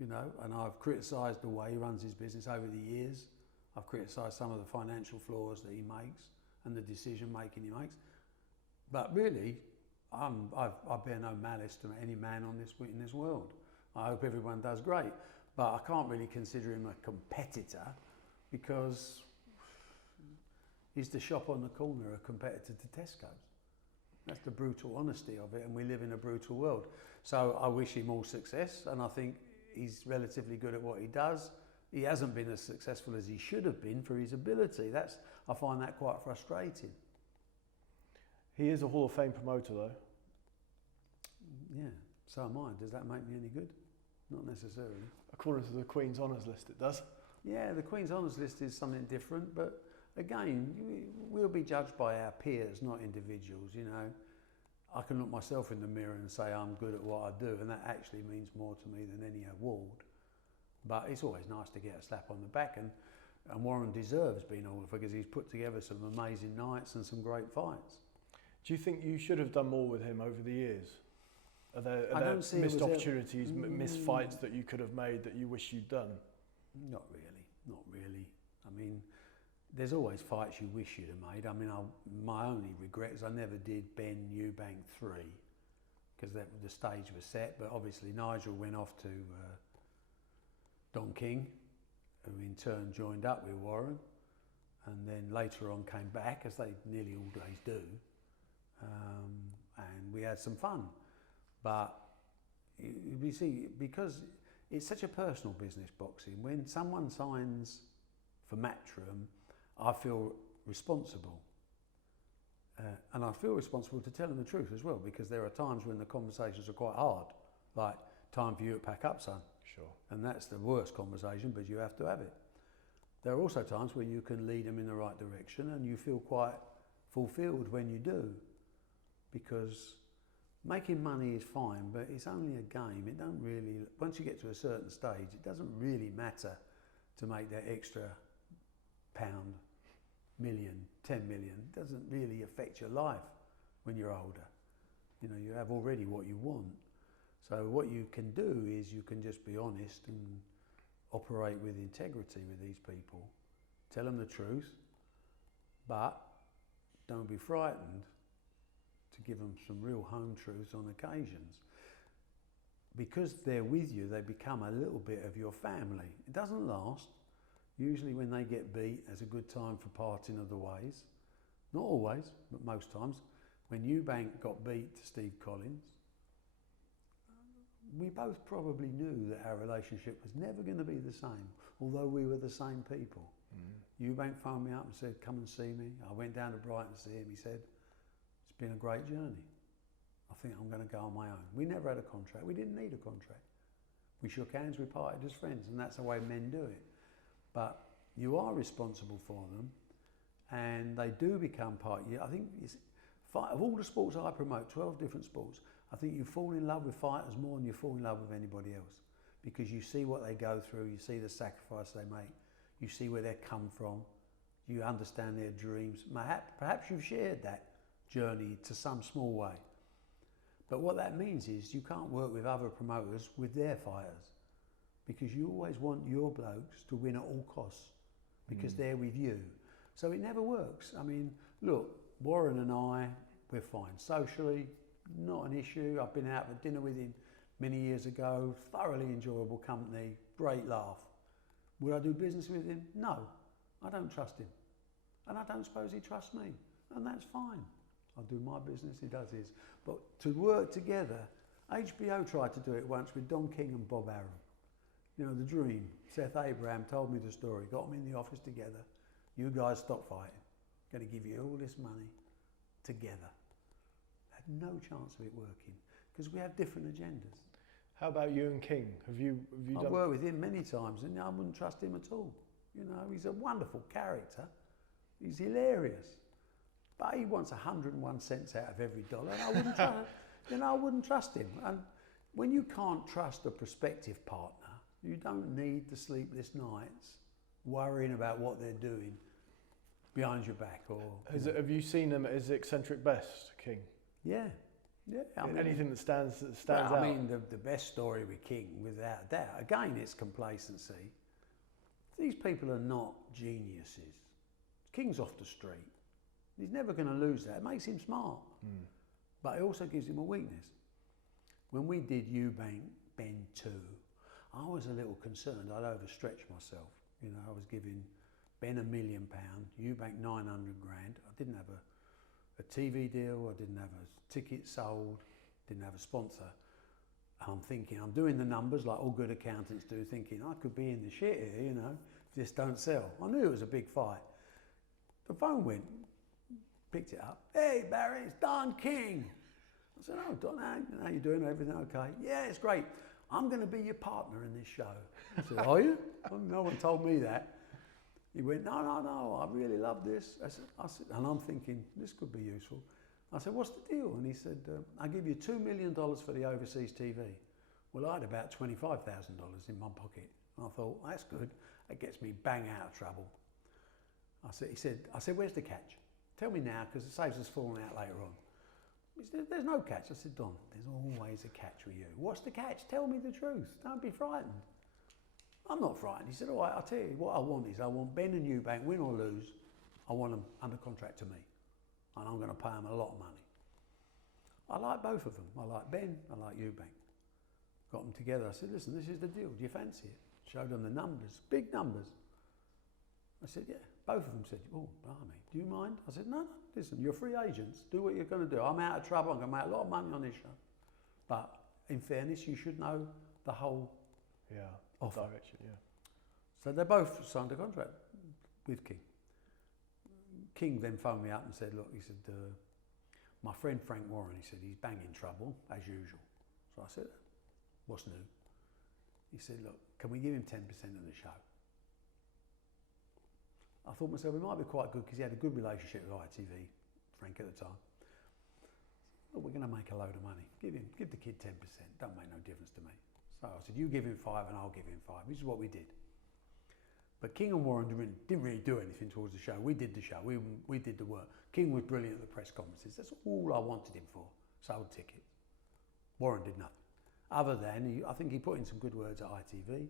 you know. And I've criticised the way he runs his business over the years. I've criticised some of the financial flaws that he makes and the decision making he makes. But really, I bear no malice to any man in this world. I hope everyone does great, but I can't really consider him a competitor because he's the shop on the corner, a competitor to Tesco's. That's the brutal honesty of it, and we live in a brutal world. So I wish him all success, and I think he's relatively good at what he does. He hasn't been as successful as he should have been for his ability. I find that quite frustrating. He is a Hall of Fame promoter, though. Yeah, so am I. Does that make me any good? Not necessarily. According to the Queen's Honours List, it does. Yeah, the Queen's Honours List is something different, but again, we'll be judged by our peers, not individuals, you know. I can look myself in the mirror and say I'm good at what I do, and that actually means more to me than any award. But it's always nice to get a slap on the back, and Warren deserves being Hall because he's put together some amazing nights and some great fights. Do you think you should have done more with him over the years? Are there missed opportunities, missed fights that you could have made that you wish you'd done? Not really. I mean, there's always fights you wish you'd have made. I mean, my only regret is I never did Ben Eubank 3 because the stage was set, but obviously Nigel went off to Don King, who in turn joined up with Warren, and then later on came back, as they nearly always do, and we had some fun. But You see, because it's such a personal business, boxing, when someone signs for Matchroom, I feel responsible. And I feel responsible to tell them the truth as well, because there are times when the conversations are quite hard, like, time for you to pack up, son. Sure. And that's the worst conversation, but you have to have it. There are also times where you can lead them in the right direction, and you feel quite fulfilled when you do, because making money is fine, but it's only a game. It don't really, once you get to a certain stage, it doesn't really matter to make that extra pound, million, 10 million. It doesn't really affect your life when you're older. You know, you have already what you want. So what you can do is you can just be honest and operate with integrity with these people. Tell them the truth, but don't be frightened to give them some real home truths on occasions. Because they're with you, they become a little bit of your family. It doesn't last. Usually when they get beat, there's a good time for parting of the ways. Not always, but most times. When Eubank got beat to Steve Collins, we both probably knew that our relationship was never going to be the same, although we were the same people. Eubank phoned me up and said, come and see me. I went down to Brighton to see him. He said, it's been a great journey. I think I'm going to go on my own. We never had a contract. We didn't need a contract. We shook hands, we parted as friends, and that's the way men do it. But you are responsible for them, and they do become part of you. I think of all the sports I promote, 12 different sports, I think you fall in love with fighters more than you fall in love with anybody else, because you see what they go through, you see the sacrifice they make, you see where they come from, you understand their dreams. Perhaps you've shared that journey to some small way. But what that means is you can't work with other promoters with their fighters, because you always want your blokes to win at all costs, because they're with you. So it never works. I mean, look, Warren and I, we're fine. Socially, not an issue. I've been out for dinner with him many years ago, thoroughly enjoyable company, great laugh. Would I do business with him? No, I don't trust him. And I don't suppose he trusts me, and that's fine. I'll do my business, he does his. But to work together, HBO tried to do it once with Don King and Bob Arum. You know, the dream. Seth Abraham told me the story, got them in the office together. You guys stop fighting. I'm going to give you all this money together. Had no chance of it working, because we have different agendas. How about you and King? Have you I've worked with him many times, and I wouldn't trust him at all. You know, he's a wonderful character. He's hilarious. But he wants 101 cents out of every dollar, and I wouldn't trust, I wouldn't trust him. And when you can't trust a prospective partner, you don't need the sleepless nights worrying about what they're doing behind your back. Or have you seen him at his eccentric best, King? Yeah. I mean, anything that stands out? I mean, the best story with King, without a doubt. Again, it's complacency. These people are not geniuses. King's off the street. He's never going to lose that. It makes him smart. But it also gives him a weakness. When we did Eubank Ben 2, I was a little concerned. I'd overstretched myself. You know, I was giving Ben £1 million, Eubank 900 grand. I didn't have a TV deal, I didn't have a ticket sold, didn't have a sponsor. I'm thinking, I'm doing the numbers like all good accountants do, thinking I could be in the shit here, you know, if this don't sell. I knew it was a big fight. The phone went, picked it up. Hey Barry, it's Don King. I said, oh Don, how you doing? Everything okay? Yeah, it's great. I'm going to be your partner in this show. I said, are you? Well, no one told me that. He went, no, I really love this. I said, and I'm thinking, this could be useful. I said, what's the deal? And he said, I'll give you $2 million for the overseas TV. Well, I had about $25,000 in my pocket. And I thought, that's good. That gets me bang out of trouble. I said, where's the catch? Tell me now, because it saves us falling out later on. He said, there's no catch. I said, Don, there's always a catch with you. What's the catch? Tell me the truth. Don't be frightened. I'm not frightened. He said, all right, I'll tell you what I want is I want Ben and Eubank, win or lose, I want them under contract to me. And I'm going to pay them a lot of money. I like both of them. I like Ben, I like Eubank. Got them together. I said, listen, this is the deal. Do you fancy it? Showed them the numbers, big numbers. I said, yeah. Both of them said, oh, blimey, do you mind? I said, no, listen, you're free agents. Do what you're going to do. I'm out of trouble. I'm going to make a lot of money on this show. But in fairness, you should know the whole offer. Direction, yeah. So they both signed a contract with King. King then phoned me up and said, look, he said, my friend Frank Warren, he said, he's banging trouble, as usual. So I said, what's new? He said, look, can we give him 10% of the show? I thought to myself, it might be quite good because he had a good relationship with ITV, Frank at the time. Look, we're going to make a load of money. Give the kid 10%. Don't make no difference to me. So I said, you give him 5 and I'll give him 5. This is what we did. But King and Warren didn't really do anything towards the show. We did the show. We did the work. King was brilliant at the press conferences. That's all I wanted him for. Sold tickets. Warren did nothing. Other than, I think he put in some good words at ITV.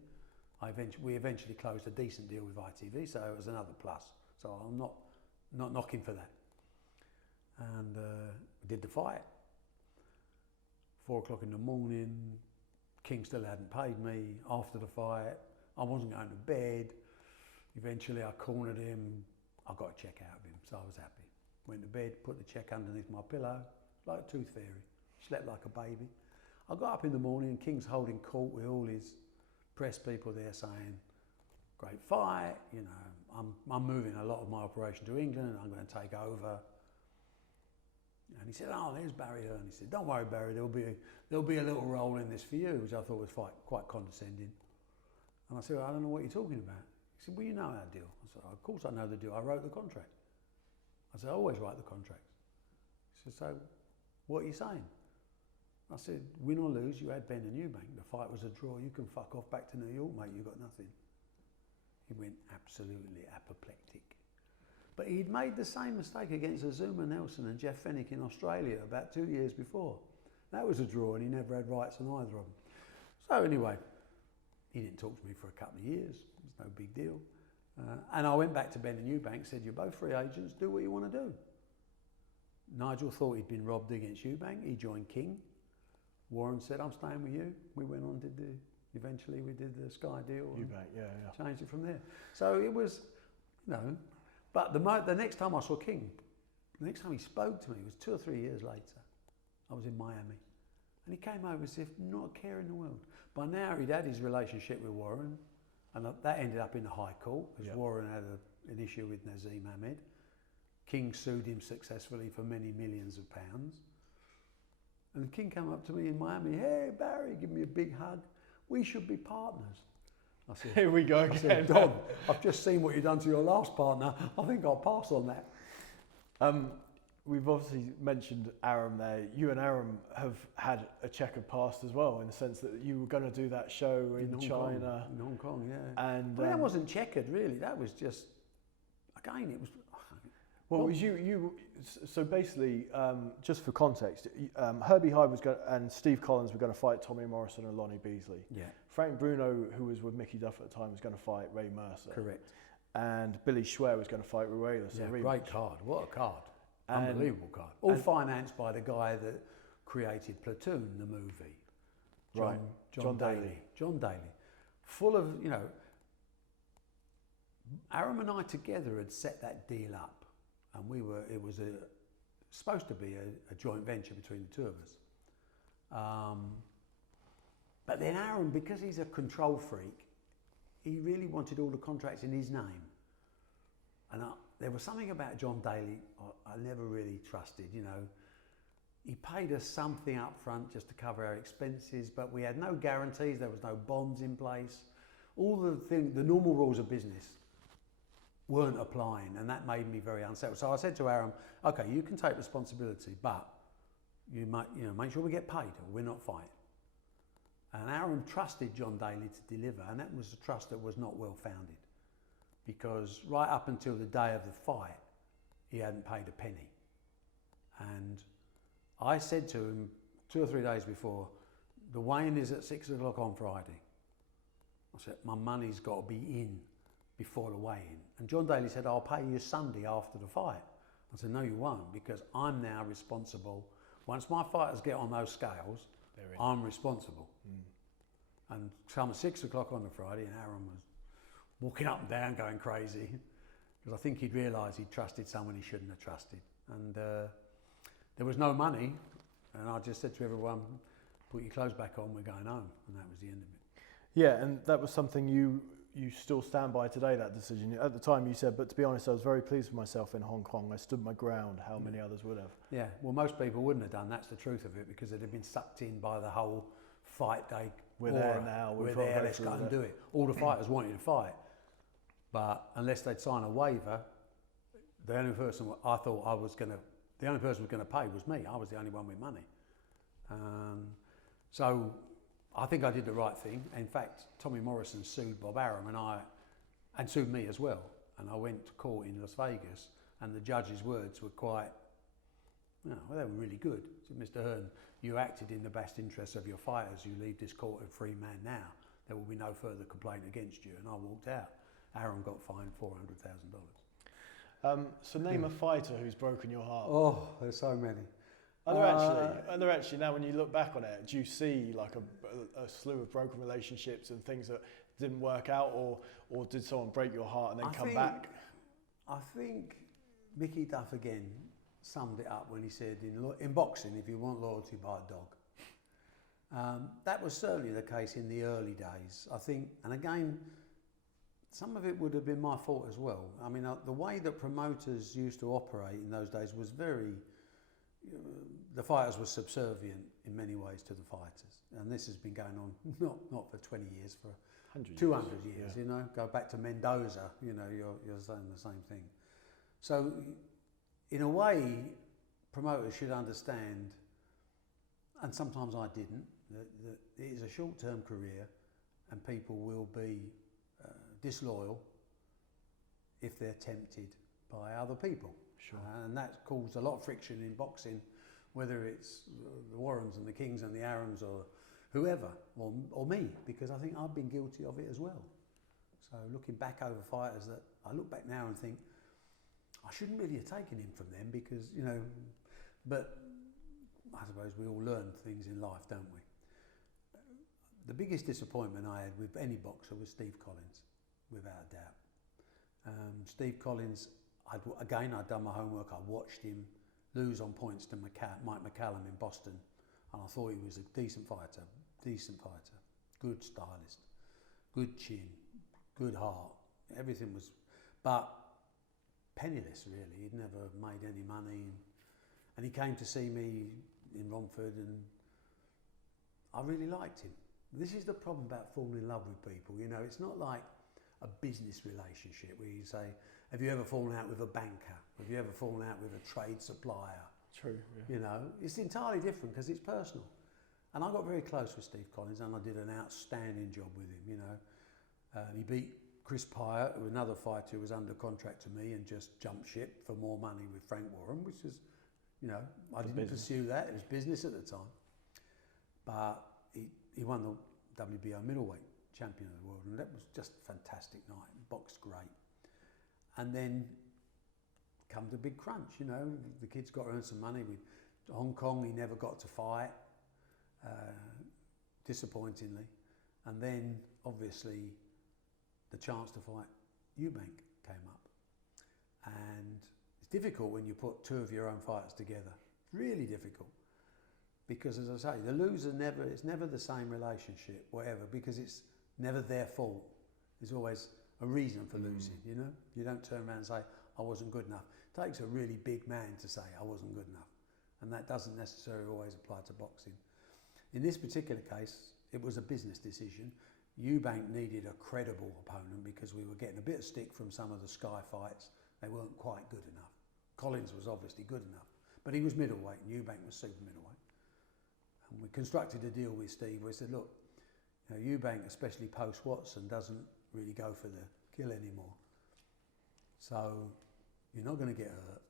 We eventually closed a decent deal with ITV, so it was another plus. So I'm not knocking for that. And we did the fight. 4 o'clock in the morning. King still hadn't paid me after the fight. I wasn't going to bed. Eventually I cornered him. I got a check out of him, so I was happy. Went to bed, put the check underneath my pillow, like a tooth fairy. Slept like a baby. I got up in the morning and King's holding court with all his press people there saying, great fight, you know, I'm moving a lot of my operation to England, I'm going to take over. And he said, oh, there's Barry Hearn. He said, don't worry, Barry, there'll be a little role in this for you, which I thought was quite condescending. And I said, well, I don't know what you're talking about. He said, well, you know our deal. I said, of course I know the deal. I wrote the contract. I said, I always write the contracts. He said, so what are you saying? I said, win or lose, you had Ben and Eubank. The fight was a draw. You can fuck off back to New York, mate. You got nothing. He went absolutely apoplectic. But he'd made the same mistake against Azuma Nelson and Jeff Fennick in Australia about 2 years before. That was a draw and he never had rights on either of them. So anyway, he didn't talk to me for a couple of years. It was no big deal. And I went back to Ben and Eubank, said, you're both free agents, do what you want to do. Nigel thought he'd been robbed against Eubank. He joined King. Warren said, I'm staying with you. We went on, eventually we did the Sky deal. Eubank, yeah. Changed it from there. So it was, you know, but the next time I saw King, the next time he spoke to me was 2 or 3 years later. I was in Miami. And he came over as if not a care in the world. By now he'd had his relationship with Warren, and that ended up in the High Court, because Warren had an issue with Naseem Hamed. King sued him successfully for many millions of pounds. And King came up to me in Miami, hey Barry, give me a big hug. We should be partners. I said, here we go again. I said, Don, I've just seen what you've done to your last partner. I think I'll pass on that. We've obviously mentioned Aram there. You and Aram have had a checkered past as well, in the sense that you were going to do that show in China. In Hong Kong, yeah. And that wasn't checkered, really. That was just, again, it was... Well, it was you. So basically, just for context, Herbie Hyde and Steve Collins were going to fight Tommy Morrison and Lonnie Beasley. Yeah. Frank Bruno, who was with Mickey Duff at the time, was going to fight Ray Mercer. Correct. And Billy Schwer was going to fight Ruelas. Yeah, great card. What a card. Unbelievable card. All financed by the guy that created Platoon, the movie. John Daly. John Daly. Full of, you know, Aram and I together had set that deal up. And it was supposed to be a joint venture between the two of us. But then Aram, because he's a control freak, he really wanted all the contracts in his name. And there was something about John Daly I never really trusted, you know. He paid us something up front just to cover our expenses, but we had no guarantees, there was no bonds in place. All the normal rules of business weren't applying, and that made me very unsettled. So I said to Aram, okay, you can take responsibility, but you might, you know, make sure we get paid or we're not fighting. And Aram trusted John Daly to deliver, and that was a trust that was not well founded, because right up until the day of the fight, he hadn't paid a penny. And I said to him 2 or 3 days before, the weigh-in is at 6 o'clock on Friday. I said, my money's got to be in before the weigh-in. And John Daly said, I'll pay you Sunday after the fight. I said, no, you won't, because I'm now responsible. Once my fighters get on those scales, I'm responsible. And come 6 o'clock on the Friday, and Aram was walking up and down going crazy, because I think he'd realised he'd trusted someone he shouldn't have trusted. And there was no money, and I just said to everyone, put your clothes back on, we're going home, and that was the end of it. Yeah, and that was something you still stand by today, that decision. At the time you said, but to be honest, I was very pleased with myself in Hong Kong. I stood my ground, how many others would have. Yeah, well, most people wouldn't have done, that's the truth of it, because they'd have been sucked in by the whole fight day. We're there now, we're there, let's go and do it. All the fighters wanted to fight, but unless they'd sign a waiver, the only person I thought the only person who was going to pay was me. I was the only one with money. So I think I did the right thing. In fact, Tommy Morrison sued Bob Arum and sued me as well. And I went to court in Las Vegas, and the judge's words were quite, they were really good. He said, Mr. Hearn, you acted in the best interests of your fighters. You leave this court a free man now. There will be no further complaint against you. And I walked out. Arum got fined $400,000. So name a fighter who's broken your heart. Oh, there's so many. Are there actually, now when you look back on it, do you see like a slew of broken relationships and things that didn't work out, or did someone break your heart and then come back? I think Mickey Duff again summed it up when he said, in boxing, if you want loyalty, buy a dog. That was certainly the case in the early days, I think, and again, some of it would have been my fault as well. I mean, the way that promoters used to operate in those days was the fighters were subservient in many ways to the fighters, and this has been going on not for 20 years, for 200 years. Yeah. Go back to Mendoza. You're saying the same thing. So, in a way, promoters should understand, and sometimes I didn't, that it is a short-term career, and people will be disloyal if they're tempted by other people. Sure. And that caused a lot of friction in boxing, whether it's the Warrens and the Kings and the Arums or whoever, or me, because I think I've been guilty of it as well. So looking back over fighters that I look back now and think, I shouldn't really have taken him from them because, but I suppose we all learn things in life, don't we? The biggest disappointment I had with any boxer was Steve Collins, without a doubt. Steve Collins, I'd done my homework, I watched him lose on points to Mike McCallum in Boston, and I thought he was a decent fighter, good stylist, good chin, good heart, everything was, but penniless really. He'd never made any money, and he came to see me in Romford, and I really liked him. This is the problem about falling in love with people, it's not like a business relationship where you say, have you ever fallen out with a banker? Have you ever fallen out with a trade supplier? True. Yeah. It's entirely different because it's personal. And I got very close with Steve Collins, and I did an outstanding job with him. He beat Chris Pyatt, another fighter who was under contract to me and just jumped ship for more money with Frank Warren, which was, I didn't pursue that. It was business at the time. But he won the WBO middleweight champion of the world, and that was just a fantastic night. Boxed great. And then come the big crunch, the kid's got to earn some money. With Hong Kong, he never got to fight, disappointingly. And then, obviously, the chance to fight Eubank came up. And it's difficult when you put two of your own fighters together. Really difficult. Because, as I say, the loser it's never the same relationship, whatever, because it's never their fault. There's always a reason for losing, You don't turn around and say, I wasn't good enough. It takes a really big man to say, I wasn't good enough. And that doesn't necessarily always apply to boxing. In this particular case, it was a business decision. Eubank needed a credible opponent because we were getting a bit of stick from some of the Sky fights. They weren't quite good enough. Collins was obviously good enough, but he was middleweight and Eubank was super middleweight. And we constructed a deal with Steve where he said, look, Eubank, especially post-Watson, doesn't really go for the kill anymore. So you're not going to get hurt.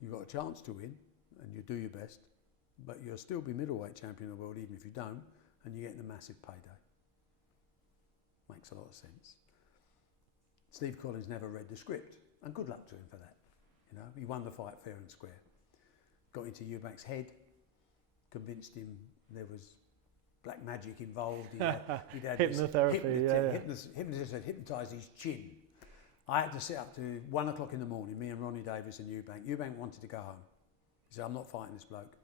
You've got a chance to win and you do your best, but you'll still be middleweight champion of the world even if you don't, and you're getting a massive payday. Makes a lot of sense. Steve Collins never read the script, and good luck to him for that. He won the fight fair and square. Got into Eubank's head, convinced him there was black magic involved. He'd had hypnotherapy, hypnotist had hypnotised his chin. I had to sit up to 1 o'clock in the morning, me and Ronnie Davis and Eubank. Eubank wanted to go home. He said, I'm not fighting this bloke.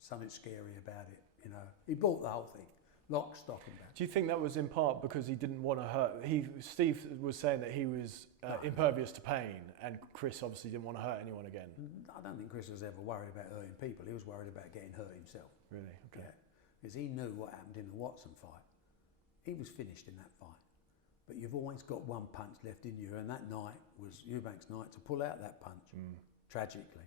something scary about it, you know. He bought the whole thing, lock, stock and barrel. Do you think that was in part because he didn't want to hurt? Steve was saying that he was impervious to pain, and Chris obviously didn't want to hurt anyone again. I don't think Chris was ever worried about hurting people. He was worried about getting hurt himself. Really? Okay. Yeah. Because he knew what happened in the Watson fight. He was finished in that fight. But you've always got one punch left in you, and that night was Eubank's night to pull out that punch, tragically.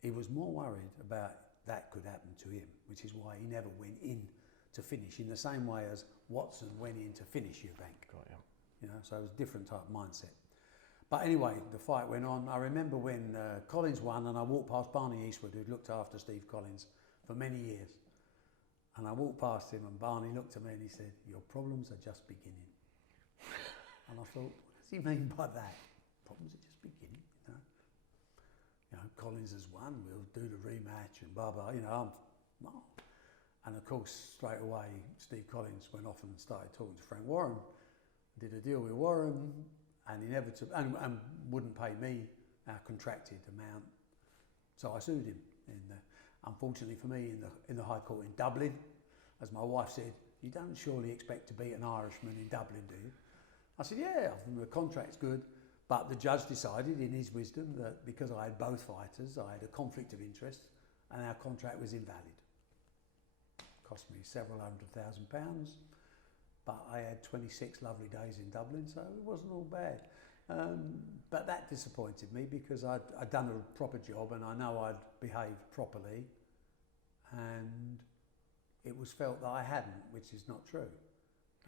He was more worried about that could happen to him, which is why he never went in to finish, in the same way as Watson went in to finish Eubank. Got you. You know, so it was a different type of mindset. But anyway, the fight went on. I remember when Collins won, and I walked past Barney Eastwood, who'd looked after Steve Collins for many years. And I walked past him, and Barney looked at me and he said, "Your problems are just beginning." And I thought, what does he mean by that? Problems are just beginning, you know. You know, Collins has won, we'll do the rematch and blah, blah, you know. And of course, straight away, Steve Collins went off and started talking to Frank Warren, did a deal with Warren, and and wouldn't pay me our contracted amount. So I sued him. And unfortunately for me, in the High Court in Dublin, as my wife said, "You don't surely expect to beat an Irishman in Dublin, do you?" I said, "Yeah, the contract's good." But the judge decided in his wisdom that because I had both fighters, I had a conflict of interest, and our contract was invalid. Cost me several £100,000, but I had 26 lovely days in Dublin, so it wasn't all bad. But that disappointed me because I'd done a proper job and I know I'd behaved properly, and it was felt that I hadn't, which is not true.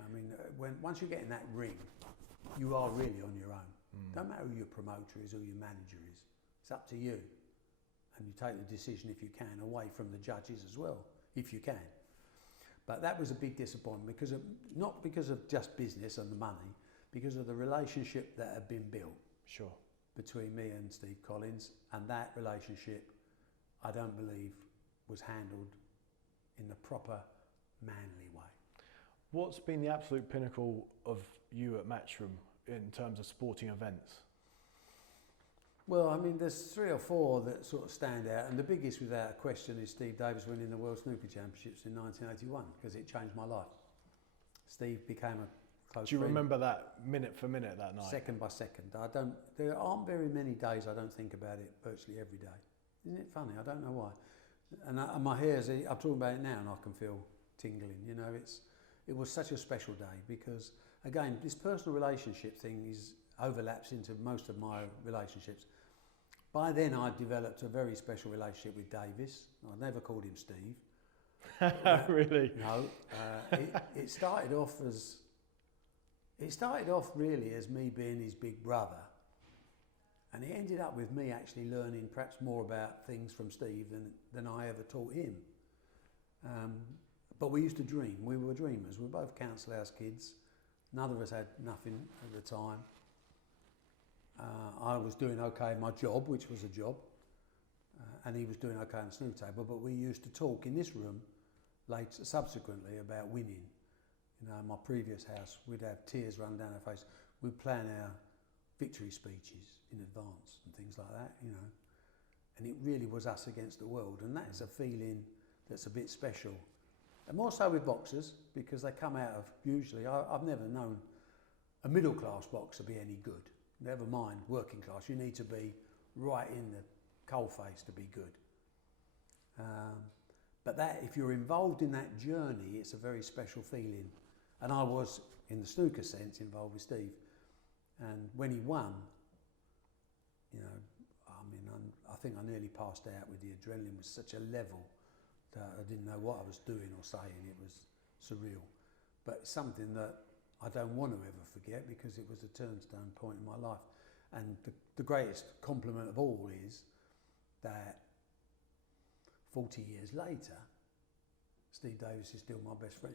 I mean, once you get in that ring, you are really on your own. Don't matter who your promoter is or your manager is. It's up to you. And you take the decision, if you can, away from the judges as well, if you can. But that was a big disappointment, not because of just business and the money, because of the relationship that had been built. Sure. Between me and Steve Collins, and that relationship, I don't believe, was handled in the proper manly way. What's been the absolute pinnacle of you at Matchroom in terms of sporting events? Well, I mean, there's 3 or 4 that sort of stand out, and the biggest, without question, is Steve Davis winning the World Snooker Championships in 1981, because it changed my life. Steve became a close friend. Do you remember that minute for minute that night? Second by second. There aren't very many days I don't think about it, virtually every day. Isn't it funny? I don't know why. And my hairs, I'm talking about it now and I can feel tingling. You know, it was such a special day because, again, this personal relationship thing overlaps into most of my relationships. By then I'd developed a very special relationship with Davis. I never called him Steve. Really? No. It started off really as me being his big brother. And it ended up with me actually learning perhaps more about things from Steve than I ever taught him. But we used to dream. We were dreamers. We were both council house kids. None of us had nothing at the time. I was doing okay in my job, which was a job, and he was doing okay on the snooker table. But we used to talk in this room later, subsequently, about winning. You know, in my previous house, we'd have tears run down our face. We'd plan our victory speeches in advance and things like that, you know. And it really was us against the world, and that's a feeling that's a bit special. And more so with boxers, because they come out of, usually, I've never known a middle class boxer be any good. Never mind working class, you need to be right in the coalface to be good. But that, if you're involved in that journey, it's a very special feeling. And I was, in the snooker sense, involved with Steve. And when he won, you know, I mean, I think I nearly passed out with the adrenaline. Was such a level that I didn't know what I was doing or saying. It was surreal. But it's something that I don't want to ever forget because it was a turnstone point in my life. And the greatest compliment of all is that 40 years later, Steve Davis is still my best friend.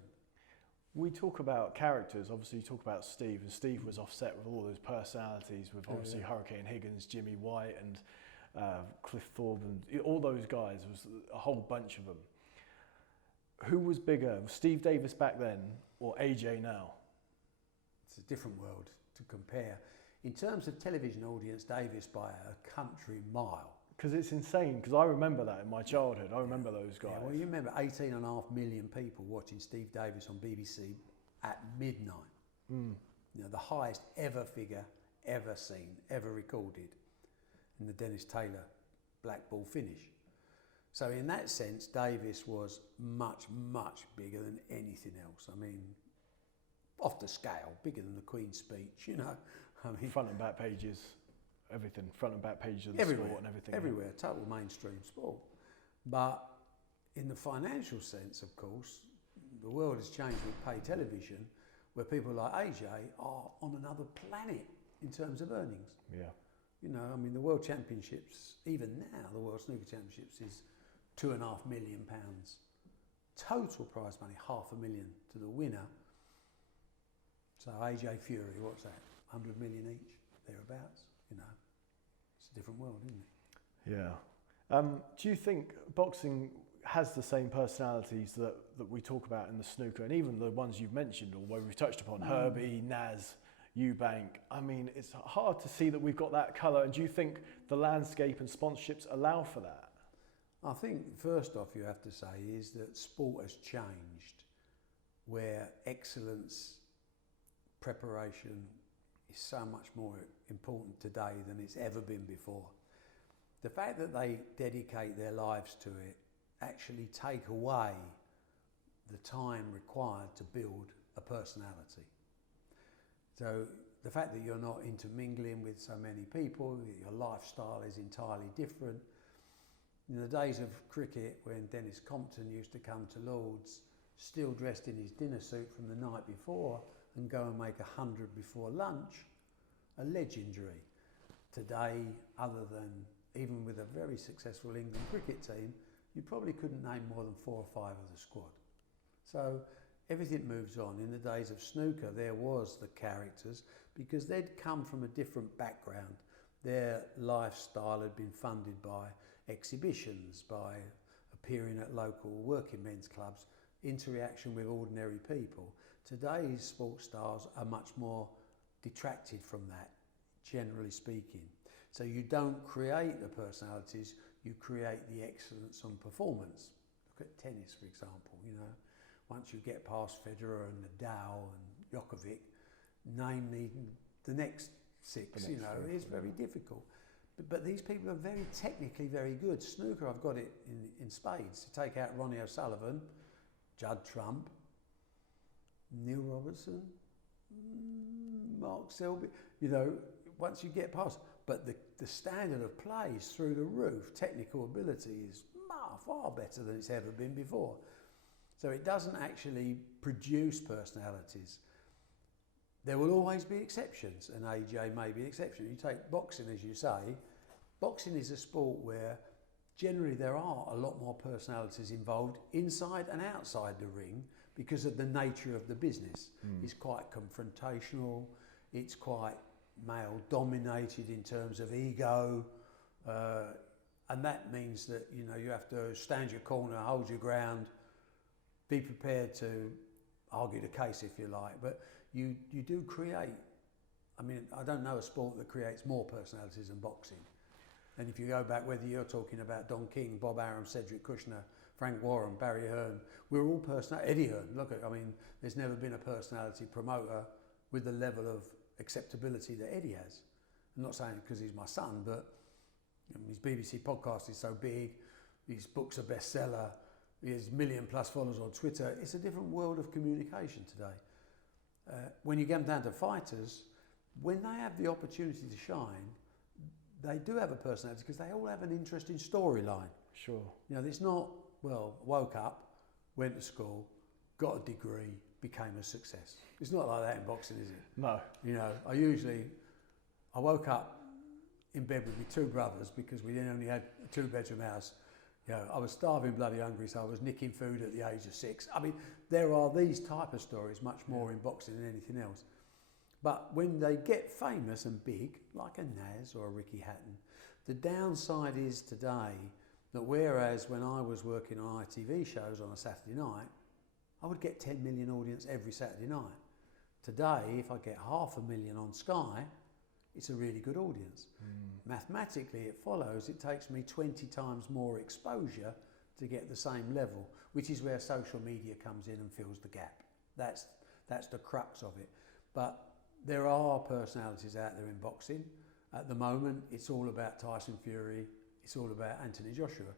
We talk about characters, obviously you talk about Steve, and Steve was offset with all those personalities with obviously Hurricane Higgins, Jimmy White and Cliff Thorpe, and all those guys. There was a whole bunch of them. Who was bigger, Steve Davis back then or AJ now? It's a different world to compare. In terms of television audience, Davis by a country mile. Because it's insane, because I remember that in my childhood. I remember those guys. Yeah, well, you remember 18.5 million people watching Steve Davis on BBC at midnight. You know, the highest ever figure ever seen, ever recorded in the Dennis Taylor black ball finish. So in that sense, Davis was much, much bigger than anything else. I mean, off the scale, bigger than the Queen's speech, you know. I mean, front and back pages, everything, front and back pages of the sport and everything. Everywhere, total mainstream sport. But in the financial sense, of course, the world has changed with pay television, where people like AJ are on another planet in terms of earnings. Yeah. You know, I mean, the World Championships, even now, the World Snooker Championships is £2.5 million. Total prize money, £500,000 to the winner. So AJ Fury, what's that? 100 million each, thereabouts. You know, it's a different world, isn't it? Yeah. Do you think boxing has the same personalities that we talk about in the snooker, and even the ones you've mentioned or where we've touched upon, Herbie, Naz, Eubank? I mean, it's hard to see that we've got that colour. And do you think the landscape and sponsorships allow for that? I think first off you have to say is that sport has changed, where excellence, preparation is so much more important today than it's ever been before. The fact that they dedicate their lives to it actually take away the time required to build a personality. So the fact that you're not intermingling with so many people, your lifestyle is entirely different. In the days of cricket, when Dennis Compton used to come to Lord's still dressed in his dinner suit from the night before and go and make 100 before lunch, a legendary. Today, other than even with a very successful England cricket team, you probably couldn't name more than 4 or 5 of the squad. So everything moves on. In the days of snooker, there was the characters because they'd come from a different background. Their lifestyle had been funded by exhibitions, by appearing at local working men's clubs, interaction with ordinary people. Today's sports stars are much more detracted from that, generally speaking. So you don't create the personalities, you create the excellence on performance. Look at tennis, for example, you know. Once you get past Federer and Nadal and Djokovic, name the next 6, you know, it's very difficult. But these people are very technically very good. Snooker, I've got it in spades. To take out Ronnie O'Sullivan, Judd Trump, Neil Robertson, Mark Selby, you know, once you get past. But the standard of play is through the roof. Technical ability is far better than it's ever been before. So it doesn't actually produce personalities. There will always be exceptions, and AJ may be an exception. You take boxing, as you say. Boxing is a sport where generally there are a lot more personalities involved inside and outside the ring because of the nature of the business. It's quite confrontational, it's quite male dominated in terms of ego, and that means that, you know, you have to stand your corner, hold your ground, be prepared to argue the case if you like, but you do create, I mean, I don't know a sport that creates more personalities than boxing. And if you go back, whether you're talking about Don King, Bob Arum, Cedric Kushner, Frank Warren, Barry Hearn, we're all Eddie Hearn, look at, I mean, there's never been a personality promoter with the level of acceptability that Eddie has. I'm not saying because he's my son, but you know, his BBC podcast is so big, his book's a bestseller, he has 1 million+ followers on Twitter. It's a different world of communication today. When you get them down to fighters, when they have the opportunity to shine, they do have a personality because they all have an interesting storyline. Sure. You know, it's not, well, woke up, went to school, got a degree, became a success. It's not like that in boxing, is it? No. You know, I woke up in bed with my 2 brothers because we then only had a 2-bedroom house. You know, I was starving bloody hungry, so I was nicking food at the age of 6. I mean, there are these type of stories much more in boxing than anything else. But when they get famous and big, like a Naz or a Ricky Hatton, the downside is today that whereas when I was working on ITV shows on a Saturday night, I would get 10 million audience every Saturday night. Today, if I get 500,000 on Sky, it's a really good audience. Mathematically, it follows it takes me 20 times more exposure to get the same level, which is where social media comes in and fills the gap. That's the crux of it. But there are personalities out there in boxing. At the moment, it's all about Tyson Fury, it's all about Anthony Joshua.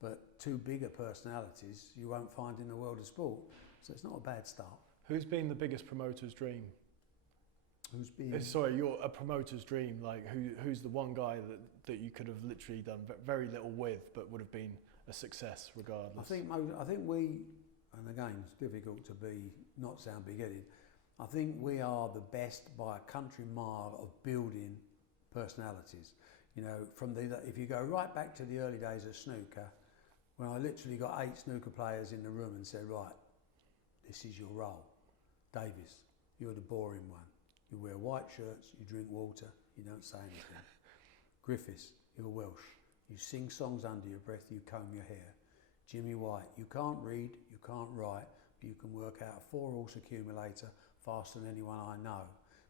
But two bigger personalities you won't find in the world of sport. So it's not a bad start. Who's been the biggest promoter's dream? Who's been? Sorry, you're a promoter's dream. Like who's the one guy that you could have literally done very little with, but would have been a success regardless? I think we, and again, it's difficult to not sound big-headed. I think we are the best by a country mile of building personalities. You know, if you go right back to the early days of snooker, when I literally got 8 snooker players in the room and said, right, this is your role. Davis, you're the boring one. You wear white shirts, you drink water, you don't say anything. Griffiths, you're Welsh. You sing songs under your breath, you comb your hair. Jimmy White, you can't read, you can't write, but you can work out a 4-horse accumulator faster than anyone I know.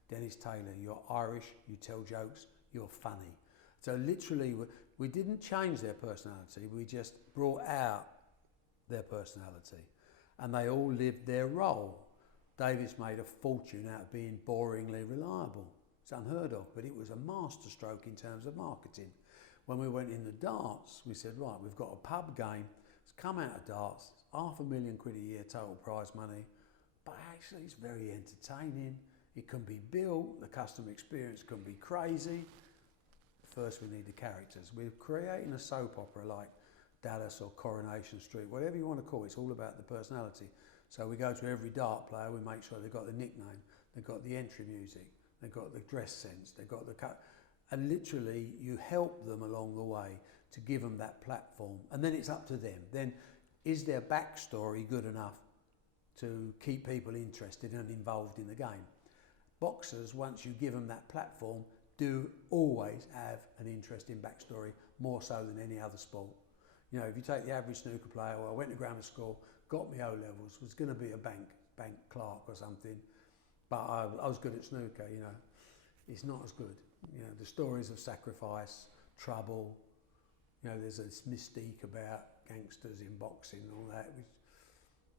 Dennis Taylor, you're Irish, you tell jokes, you're funny. So literally, we didn't change their personality, we just brought out their personality. And they all lived their role. Davis made a fortune out of being boringly reliable. It's unheard of, but it was a masterstroke in terms of marketing. When we went in the darts, we said, right, we've got a pub game. It's come out of darts, £500,000 a year total prize money, but actually it's very entertaining. It can be built, the customer experience can be crazy. First we need the characters. We're creating a soap opera like Dallas or Coronation Street, whatever you want to call it, it's all about the personality. So we go to every dart player, we make sure they've got the nickname, they've got the entry music, they've got the dress sense, they've got the cut. And literally you help them along the way to give them that platform. And then it's up to them. Then is their backstory good enough to keep people interested and involved in the game? Boxers, once you give them that platform, do always have an interesting backstory, more so than any other sport. You know, if you take the average snooker player, well, I went to grammar school, got my O-levels, was going to be a bank clerk or something, but I was good at snooker, you know. It's not as good. You know, the stories of sacrifice, trouble, you know, there's this mystique about gangsters in boxing and all that, which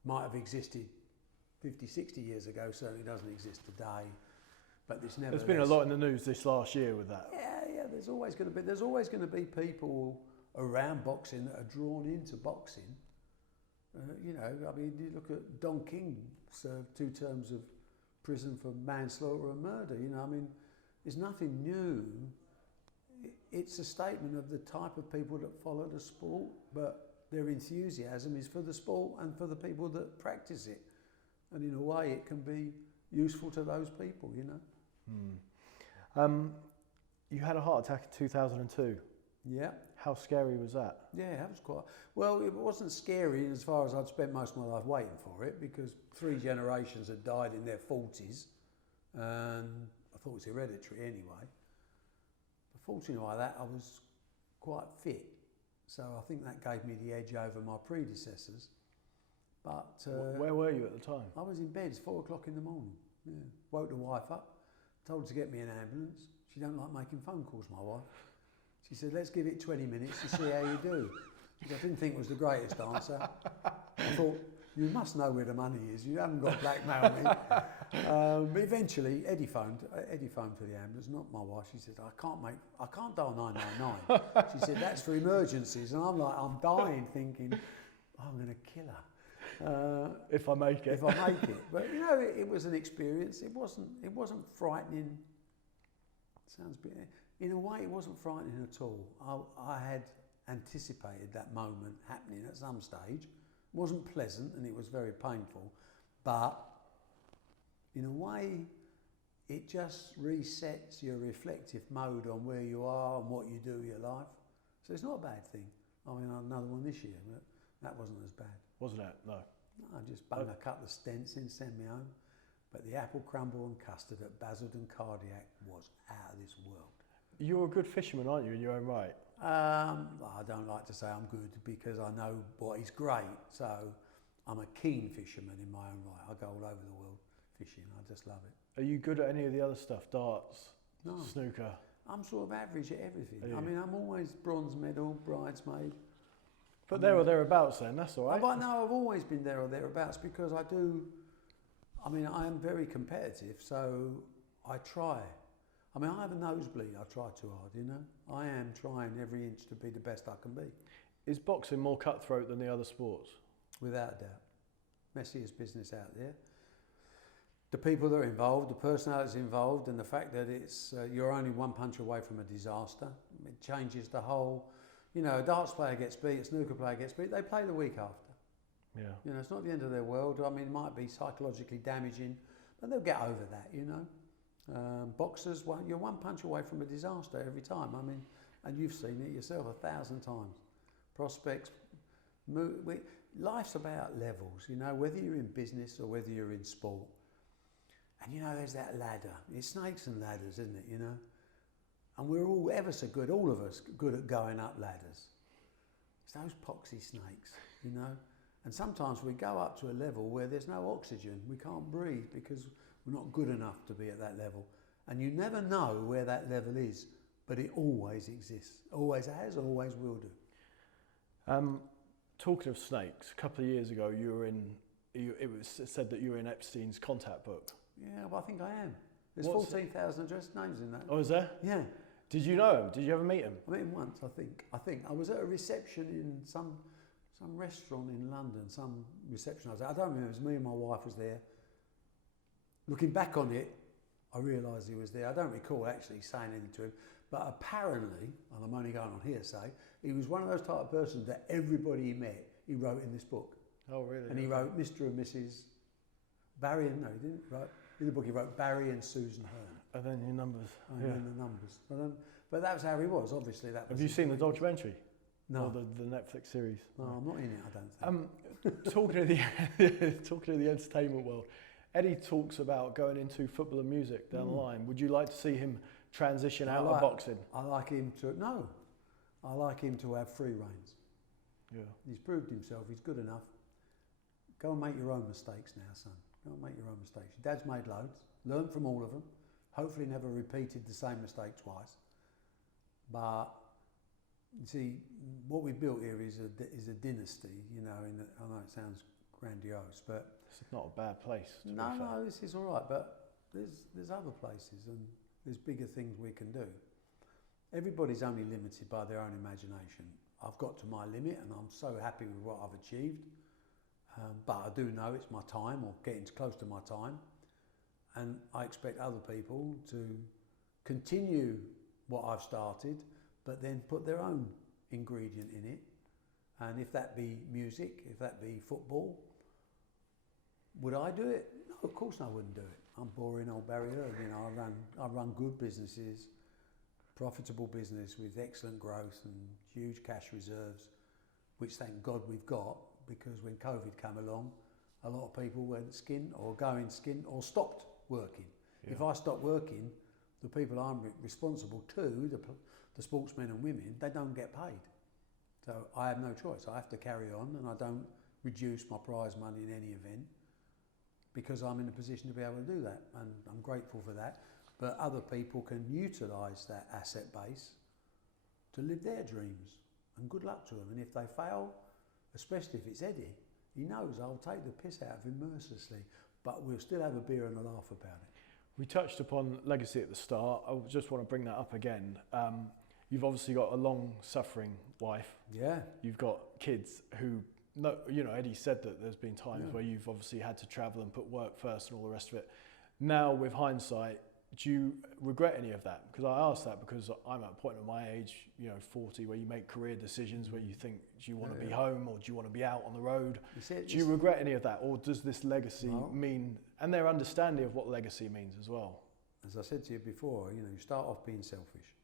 might have existed 50, 60 years ago, certainly doesn't exist today. But this never. There's been a lot in the news this last year with that. Yeah. There's always going to be people around boxing that are drawn into boxing. You know, I mean, you look at Don King served 2 terms of prison for manslaughter and murder. You know, I mean, there's nothing new. It's a statement of the type of people that follow the sport, but their enthusiasm is for the sport and for the people that practice it. And in a way, it can be useful to those people, you know. You had a heart attack in 2002. Yeah. How scary was that? Yeah, that was quite... Well, it wasn't scary as far as I'd spent most of my life waiting for it, because 3 generations had died in their 40s, and I thought it was hereditary anyway. But fortunately like that, I was quite fit, so I think that gave me the edge over my predecessors. But where were you at the time? I was in bed. It's 4 o'clock in the morning. Yeah. Woke the wife up, told her to get me an ambulance. She don't like making phone calls, my wife. She said, let's give it 20 minutes to see how you do. Which I didn't think was the greatest answer. I thought, you must know where the money is. You haven't got to blackmail me. But eventually, Eddie phoned for the ambulance, not my wife. She said, I can't dial 999. She said, that's for emergencies. And I'm like, I'm dying thinking, I'm going to kill her. If I make it. If I make it. But you know, it was an experience. It wasn't frightening. Sounds a bit... In a way, it wasn't frightening at all. I had anticipated that moment happening at some stage. It wasn't pleasant and it was very painful, but in a way, it just resets your reflective mode on where you are and what you do with your life. So it's not a bad thing. I mean, I had another one this year, but that wasn't as bad. Wasn't it? No. No, I just bung a couple of stents in, send me home. But the apple crumble and custard at Basildon Cardiac was out of this world. You're a good fisherman, aren't you, in your own right? I don't like to say I'm good because I know what is great. So I'm a keen fisherman in my own right. I go all over the world fishing. I just love it. Are you good at any of the other stuff? Darts, No. Snooker? I'm sort of average at everything. I mean, I'm always bronze medal, bridesmaid. But there or thereabouts then, that's all right. But no, I've always been there or thereabouts because I am very competitive, so I try. I mean, I have a nosebleed, I try too hard, you know. I am trying every inch to be the best I can be. Is boxing more cutthroat than the other sports? Without a doubt. Messiest business out there. The people that are involved, the personalities involved, and the fact that it's you're only one punch away from a disaster. It changes the whole, you know, a darts player gets beat, a snooker player gets beat, they play the week after. Yeah. You know, it's not the end of their world. I mean, it might be psychologically damaging, but they'll get over that, you know. Boxers, well, you're one punch away from a disaster every time. I mean, and you've seen it yourself 1,000 times. Prospects, life's about levels, you know, whether you're in business or whether you're in sport. And you know, there's that ladder. It's snakes and ladders, isn't it, you know? And we're all ever so good, all of us, good at going up ladders. It's those poxy snakes, you know? And sometimes we go up to a level where there's no oxygen. We can't breathe because we're not good enough to be at that level. And you never know where that level is, but it always exists. Always has, always will do. Talking of snakes, a couple of years ago it was said that you were in Epstein's contact book. Yeah, well, I think I am. There's 14,000 addressed names in that. Oh, is there? Yeah. Did you know him? Did you ever meet him? I met him once, I think. I was at a reception in some restaurant in London, some reception. I don't remember, it was me and my wife was there. Looking back on it, I realised he was there. I don't recall actually saying anything to him, but apparently, and I'm only going on hearsay, he was one of those type of persons that everybody he met, he wrote in this book. Oh, really? And he wrote Mr. and Mrs. Barry, and no, he didn't write. In the book, he wrote Barry and Susan Hearn. And then your numbers. And then the numbers. But that was how he was, obviously. Have you seen the documentary? No. Or the Netflix series? No, I'm not in it, I don't think. Talking of the entertainment world, Eddie talks about going into football and music down the line. Would you like to see him transition out of boxing? I like him to have free reins. Yeah. He's proved himself, he's good enough. Go and make your own mistakes now, son. Go and make your own mistakes. Your dad's made loads, learned from all of them, hopefully never repeated the same mistake twice. But, you see, what we built here is a dynasty, you know, I know it sounds grandiose, but... It's not a bad place, to be fair. No, this is all right, but there's other places and there's bigger things we can do. Everybody's only limited by their own imagination. I've got to my limit and I'm so happy with what I've achieved. But I do know it's my time or getting close to my time. And I expect other people to continue what I've started, but then put their own ingredient in it. And if that be music, if that be football, would I do it? No, of course I wouldn't do it. I'm boring old Barry Hearn. You know, I run good businesses, profitable business with excellent growth and huge cash reserves, which thank God we've got, because when COVID came along, a lot of people went skin or going skin or stopped working. Yeah. If I stop working, the people I'm responsible to, the sportsmen and women, they don't get paid. So I have no choice. I have to carry on, and I don't reduce my prize money in any event because I'm in a position to be able to do that, and I'm grateful for that. But other people can utilise that asset base to live their dreams, and good luck to them. And if they fail, especially if it's Eddie, he knows I'll take the piss out of him mercilessly, but we'll still have a beer and a laugh about it. We touched upon legacy at the start. I just want to bring that up again. You've obviously got a long-suffering wife. Yeah. You've got kids who, you know, Eddie said that there's been times where you've obviously had to travel and put work first and all the rest of it. Now, with hindsight, do you regret any of that? Because I ask that because I'm at a point in my age, 40, where you make career decisions where you think, do you want to be home or do you want to be out on the road? Do you regret any of that? Or does this legacy mean, and their understanding of what legacy means as well? As I said to you before, you start off being selfish.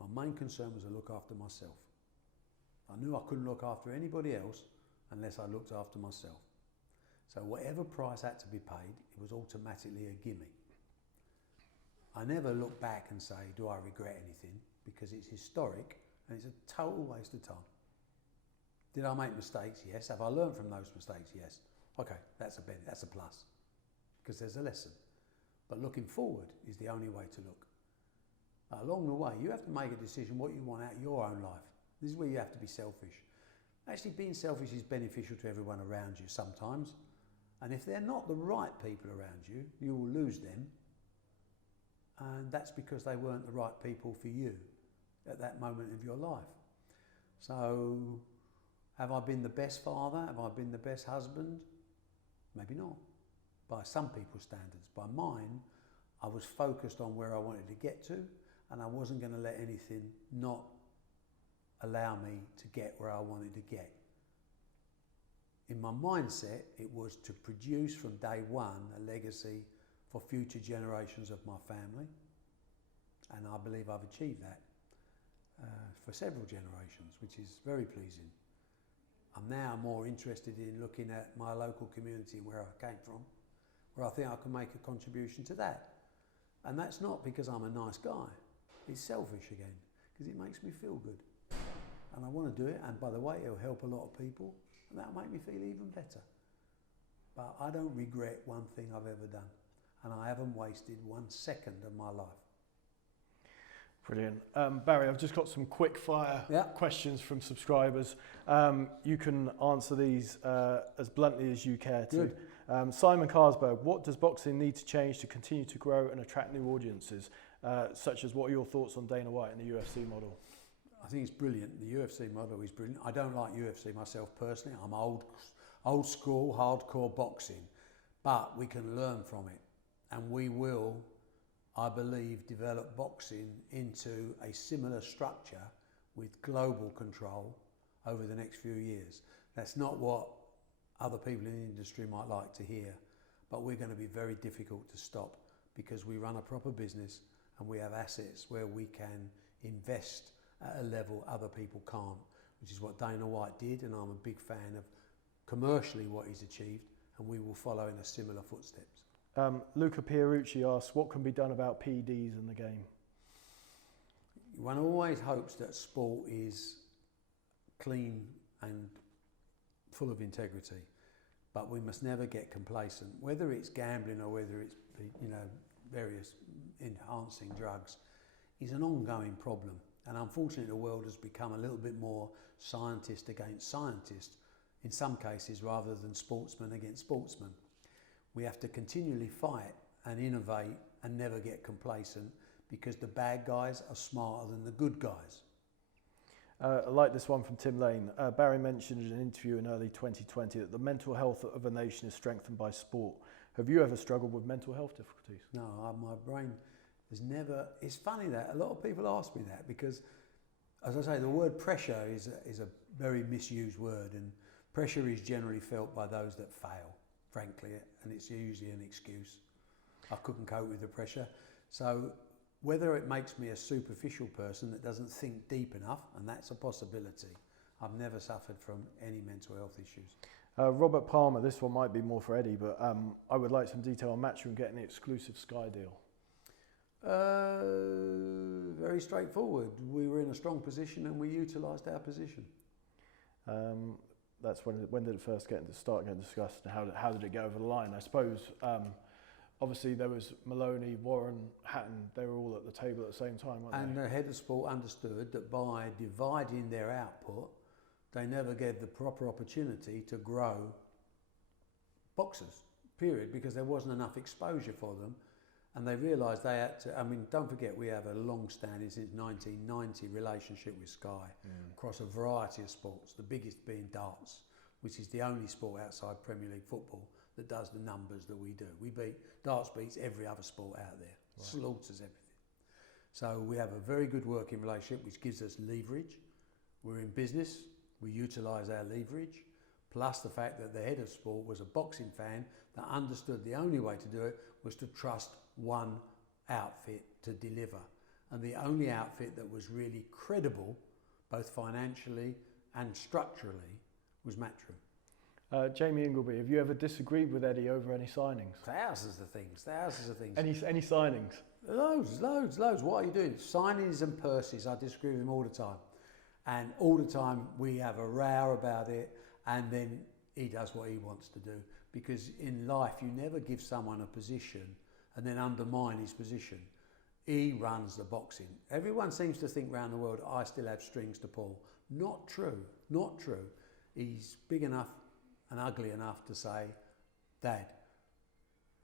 My main concern was to look after myself. I knew I couldn't look after anybody else unless I looked after myself. So whatever price had to be paid, it was automatically a gimme. I never look back and say, do I regret anything? Because it's historic and it's a total waste of time. Did I make mistakes? Yes. Have I learned from those mistakes? Yes. Okay, that's a plus, because there's a lesson. But looking forward is the only way to look. Along the way, you have to make a decision what you want out of your own life. This is where you have to be selfish. Actually, being selfish is beneficial to everyone around you sometimes. And if they're not the right people around you, you will lose them. And that's because they weren't the right people for you at that moment of your life. So, have I been the best father? Have I been the best husband? Maybe not. By some people's standards. By mine, I was focused on where I wanted to get to, and I wasn't going to let anything not allow me to get where I wanted to get. In my mindset, it was to produce from day one a legacy for future generations of my family, and I believe I've achieved that for several generations, which is very pleasing. I'm now more interested in looking at my local community and where I came from, where I think I can make a contribution to that. And that's not because I'm a nice guy. It's selfish again, because it makes me feel good. And I want to do it, and by the way, it'll help a lot of people, and that'll make me feel even better. But I don't regret one thing I've ever done, and I haven't wasted 1 second of my life. Brilliant. Barry, I've just got some quick fire questions from subscribers. You can answer these as bluntly as you care to. Simon Carsberg, what does boxing need to change to continue to grow and attract new audiences, such as what are your thoughts on Dana White and the UFC model? I think it's brilliant. The UFC model is brilliant. I don't like UFC myself personally. I'm old school, hardcore boxing, but we can learn from it, and we will, I believe, develop boxing into a similar structure with global control over the next few years. That's not what other people in the industry might like to hear, but we're going to be very difficult to stop because we run a proper business and we have assets where we can invest at a level other people can't, which is what Dana White did, and I'm a big fan of commercially what he's achieved, and we will follow in a similar footsteps. Luca Pierucci asks, what can be done about PEDs in the game? One always hopes that sport is clean and full of integrity, but we must never get complacent. Whether it's gambling or whether it's various enhancing drugs is an ongoing problem. And unfortunately, the world has become a little bit more scientist against scientist, in some cases, rather than sportsman against sportsman. We have to continually fight and innovate and never get complacent because the bad guys are smarter than the good guys. I like this one from Tim Lane. Barry mentioned in an interview in early 2020 that the mental health of a nation is strengthened by sport. Have you ever struggled with mental health difficulties? No, my brain has never... It's funny that a lot of people ask me that because, as I say, the word pressure is a very misused word, and pressure is generally felt by those that fail, frankly, and it's usually an excuse. I couldn't cope with the pressure. So whether it makes me a superficial person that doesn't think deep enough, and that's a possibility, I've never suffered from any mental health issues. Robert Palmer, this one might be more for Eddie, but I would like some detail on Matchroom getting the exclusive Sky deal. Very straightforward. We were in a strong position and we utilised our position. That's when did it first start getting discussed, and how did it get over the line? I suppose obviously there was Maloney, Warren, Hatton, they were all at the table at the same time, weren't they? And the head of sport understood that by dividing their output, they never gave the proper opportunity to grow boxers, period, because there wasn't enough exposure for them. And they realised they had to, I mean, don't forget we have a long-standing, since 1990, relationship with Sky across a variety of sports, the biggest being darts, which is the only sport outside Premier League football that does the numbers that we do. Darts beats every other sport out there, slaughters everything. So we have a very good working relationship, which gives us leverage. We're in business, we utilise our leverage, plus the fact that the head of sport was a boxing fan that understood the only way to do it was to trust one outfit to deliver. And the only outfit that was really credible, both financially and structurally, was Matchroom. Jamie Ingleby, have you ever disagreed with Eddie over any signings? Thousands of things. Any signings? Loads. What are you doing? Signings and purses, I disagree with him all the time. And all the time we have a row about it, and then he does what he wants to do. Because in life, you never give someone a position and then undermine his position. He runs the boxing. Everyone seems to think around the world, I still have strings to pull. Not true, not true. He's big enough and ugly enough to say, Dad,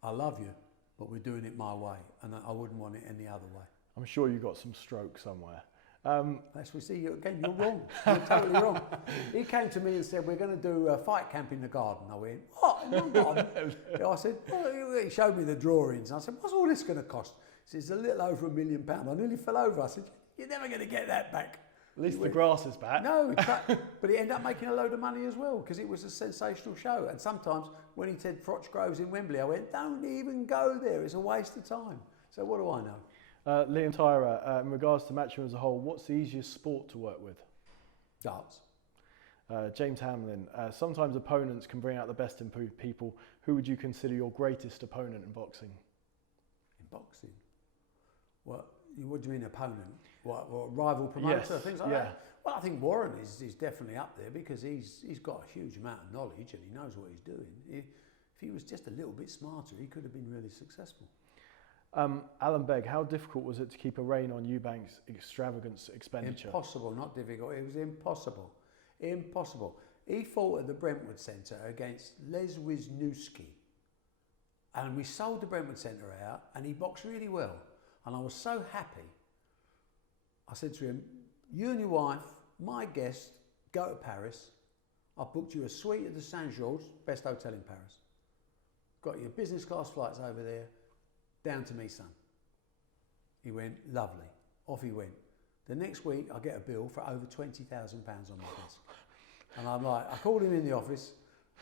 I love you, but we're doing it my way, and I wouldn't want it any other way. I'm sure you got some stroke somewhere. As we see, again, you're wrong. You're totally wrong. He came to me and said, we're going to do a fight camp in the garden. I went, what? In your garden? I said, well, he showed me the drawings. I said, what's all this going to cost? He said, it's a little over £1 million. I nearly fell over. I said, you're never going to get that back. At least the grass is back. No, but he ended up making a load of money as well because it was a sensational show. And sometimes when he said Froch Groves in Wembley, I went, don't even go there. It's a waste of time. So what do I know? Liam Tyra, in regards to Matchroom as a whole, what's the easiest sport to work with? Darts. James Hamlin, sometimes opponents can bring out the best in people. Who would you consider your greatest opponent in boxing? In boxing? What do you mean opponent? What rival promoter, yes, things like that? Well, I think Warren is definitely up there because he's got a huge amount of knowledge and he knows what he's doing. If he was just a little bit smarter, he could have been really successful. Alan Begg, how difficult was it to keep a rein on Eubank's extravagant expenditure? Impossible, not difficult. It was impossible. Impossible. He fought at the Brentwood Centre against Les Wisniewski. And we sold the Brentwood Centre out and he boxed really well. And I was so happy. I said to him, you and your wife, my guest, go to Paris. I've booked you a suite at the Saint Georges, best hotel in Paris. Got your business class flights over there. Down to me, son. He went, lovely. Off he went. The next week, I get a bill for over £20,000 on my desk. And I'm like, I called him in the office,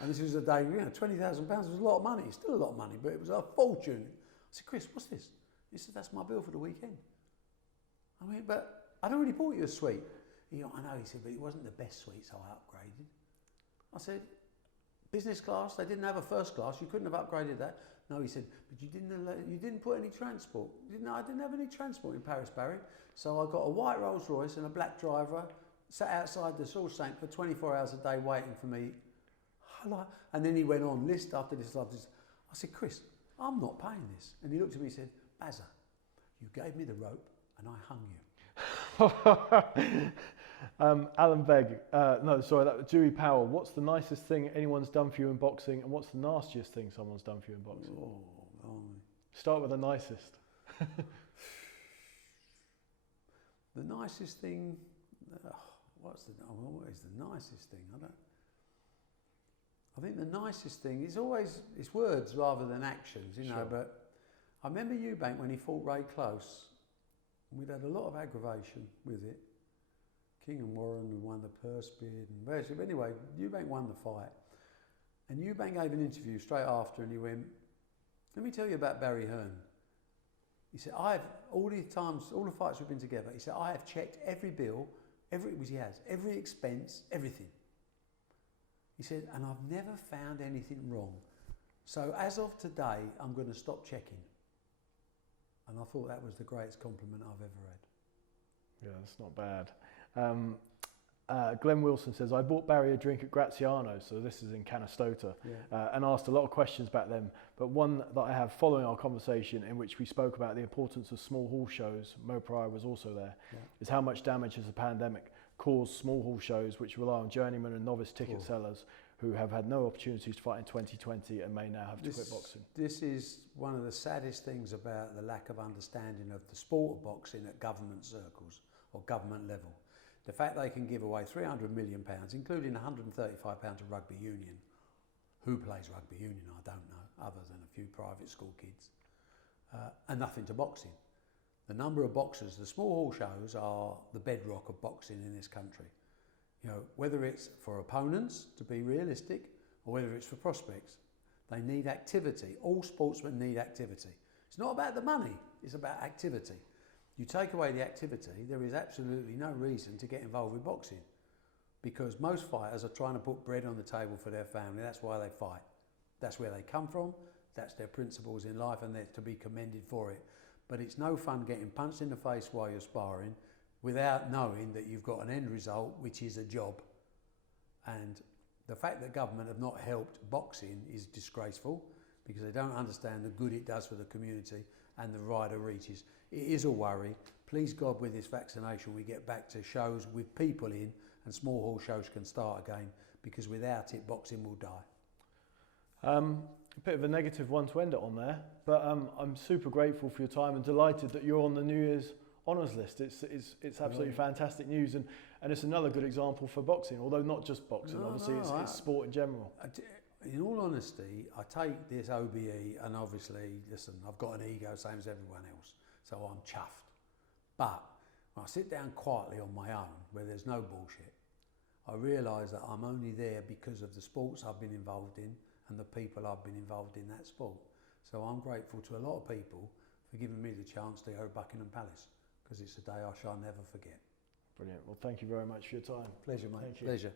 and this was a day, £20,000 was a lot of money. It's still a lot of money, but it was a fortune. I said, Chris, what's this? He said, that's my bill for the weekend. I went, but I'd already bought you a suite. I know, he said, but it wasn't the best suite, so I upgraded. I said, business class, they didn't have a first class, you couldn't have upgraded that. No, he said, but you didn't put any transport. No, I didn't have any transport in Paris, Barry. So I got a white Rolls Royce and a black driver, sat outside the sauce tank for 24 hours a day waiting for me. And then he went on, list after list after list. I said, Chris, I'm not paying this. And he looked at me and said, Bazza, you gave me the rope and I hung you. Alan Begg, Dewey Powell, what's the nicest thing anyone's done for you in boxing and what's the nastiest thing someone's done for you in boxing? Start with the nicest. The nicest thing, what is the nicest thing? I think the nicest thing is always, it's words rather than actions, you know, sure. But I remember Eubank when he fought Ray Close, we'd had a lot of aggravation with it. King and Warren who won the purse bid, and anyway, Eubank won the fight. And Eubank gave an interview straight after and he went, let me tell you about Barry Hearn. He said, all the fights we've been together, he said, I have checked every bill, every expense, everything. He said, and I've never found anything wrong. So as of today, I'm going to stop checking. And I thought that was the greatest compliment I've ever had. Yeah, that's not bad. Glenn Wilson says, I bought Barry a drink at Graziano's, so this is in Canastota, and asked a lot of questions about them. But one that I have following our conversation in which we spoke about the importance of small hall shows, Mo Pryor was also there, is how much damage has the pandemic caused small hall shows which rely on journeyman and novice ticket sellers who have had no opportunities to fight in 2020 and may now have to quit boxing. This is one of the saddest things about the lack of understanding of the sport of boxing at government circles or government level. The fact they can give away £300 million, including £135 to rugby union. Who plays rugby union, I don't know, other than a few private school kids. And nothing to boxing. The number of boxers, the small hall shows are the bedrock of boxing in this country. You know, whether it's for opponents, to be realistic, or whether it's for prospects, they need activity. All sportsmen need activity. It's not about the money, it's about activity. You take away the activity, there is absolutely no reason to get involved with boxing because most fighters are trying to put bread on the table for their family. That's why they fight. That's where they come from. That's their principles in life and they're to be commended for it. But it's no fun getting punched in the face while you're sparring without knowing that you've got an end result, which is a job. And the fact that government have not helped boxing is disgraceful because they don't understand the good it does for the community and the wider reaches. it is a worry. Please God, with this vaccination, we get back to shows with people in, and small hall shows can start again, because without it, boxing will die. A bit of a negative one to end it on there, but I'm super grateful for your time and delighted that you're on the New Year's honours list. It's absolutely fantastic news, and it's another good example for boxing, although not just boxing, obviously it's sport in general. In all honesty, I take this OBE, and obviously, listen, I've got an ego, same as everyone else, so I'm chuffed. But when I sit down quietly on my own, where there's no bullshit, I realise that I'm only there because of the sports I've been involved in and the people I've been involved in that sport. So I'm grateful to a lot of people for giving me the chance to go to Buckingham Palace, because it's a day I shall never forget. Brilliant. Well, thank you very much for your time. Pleasure, mate. Thank you. Pleasure.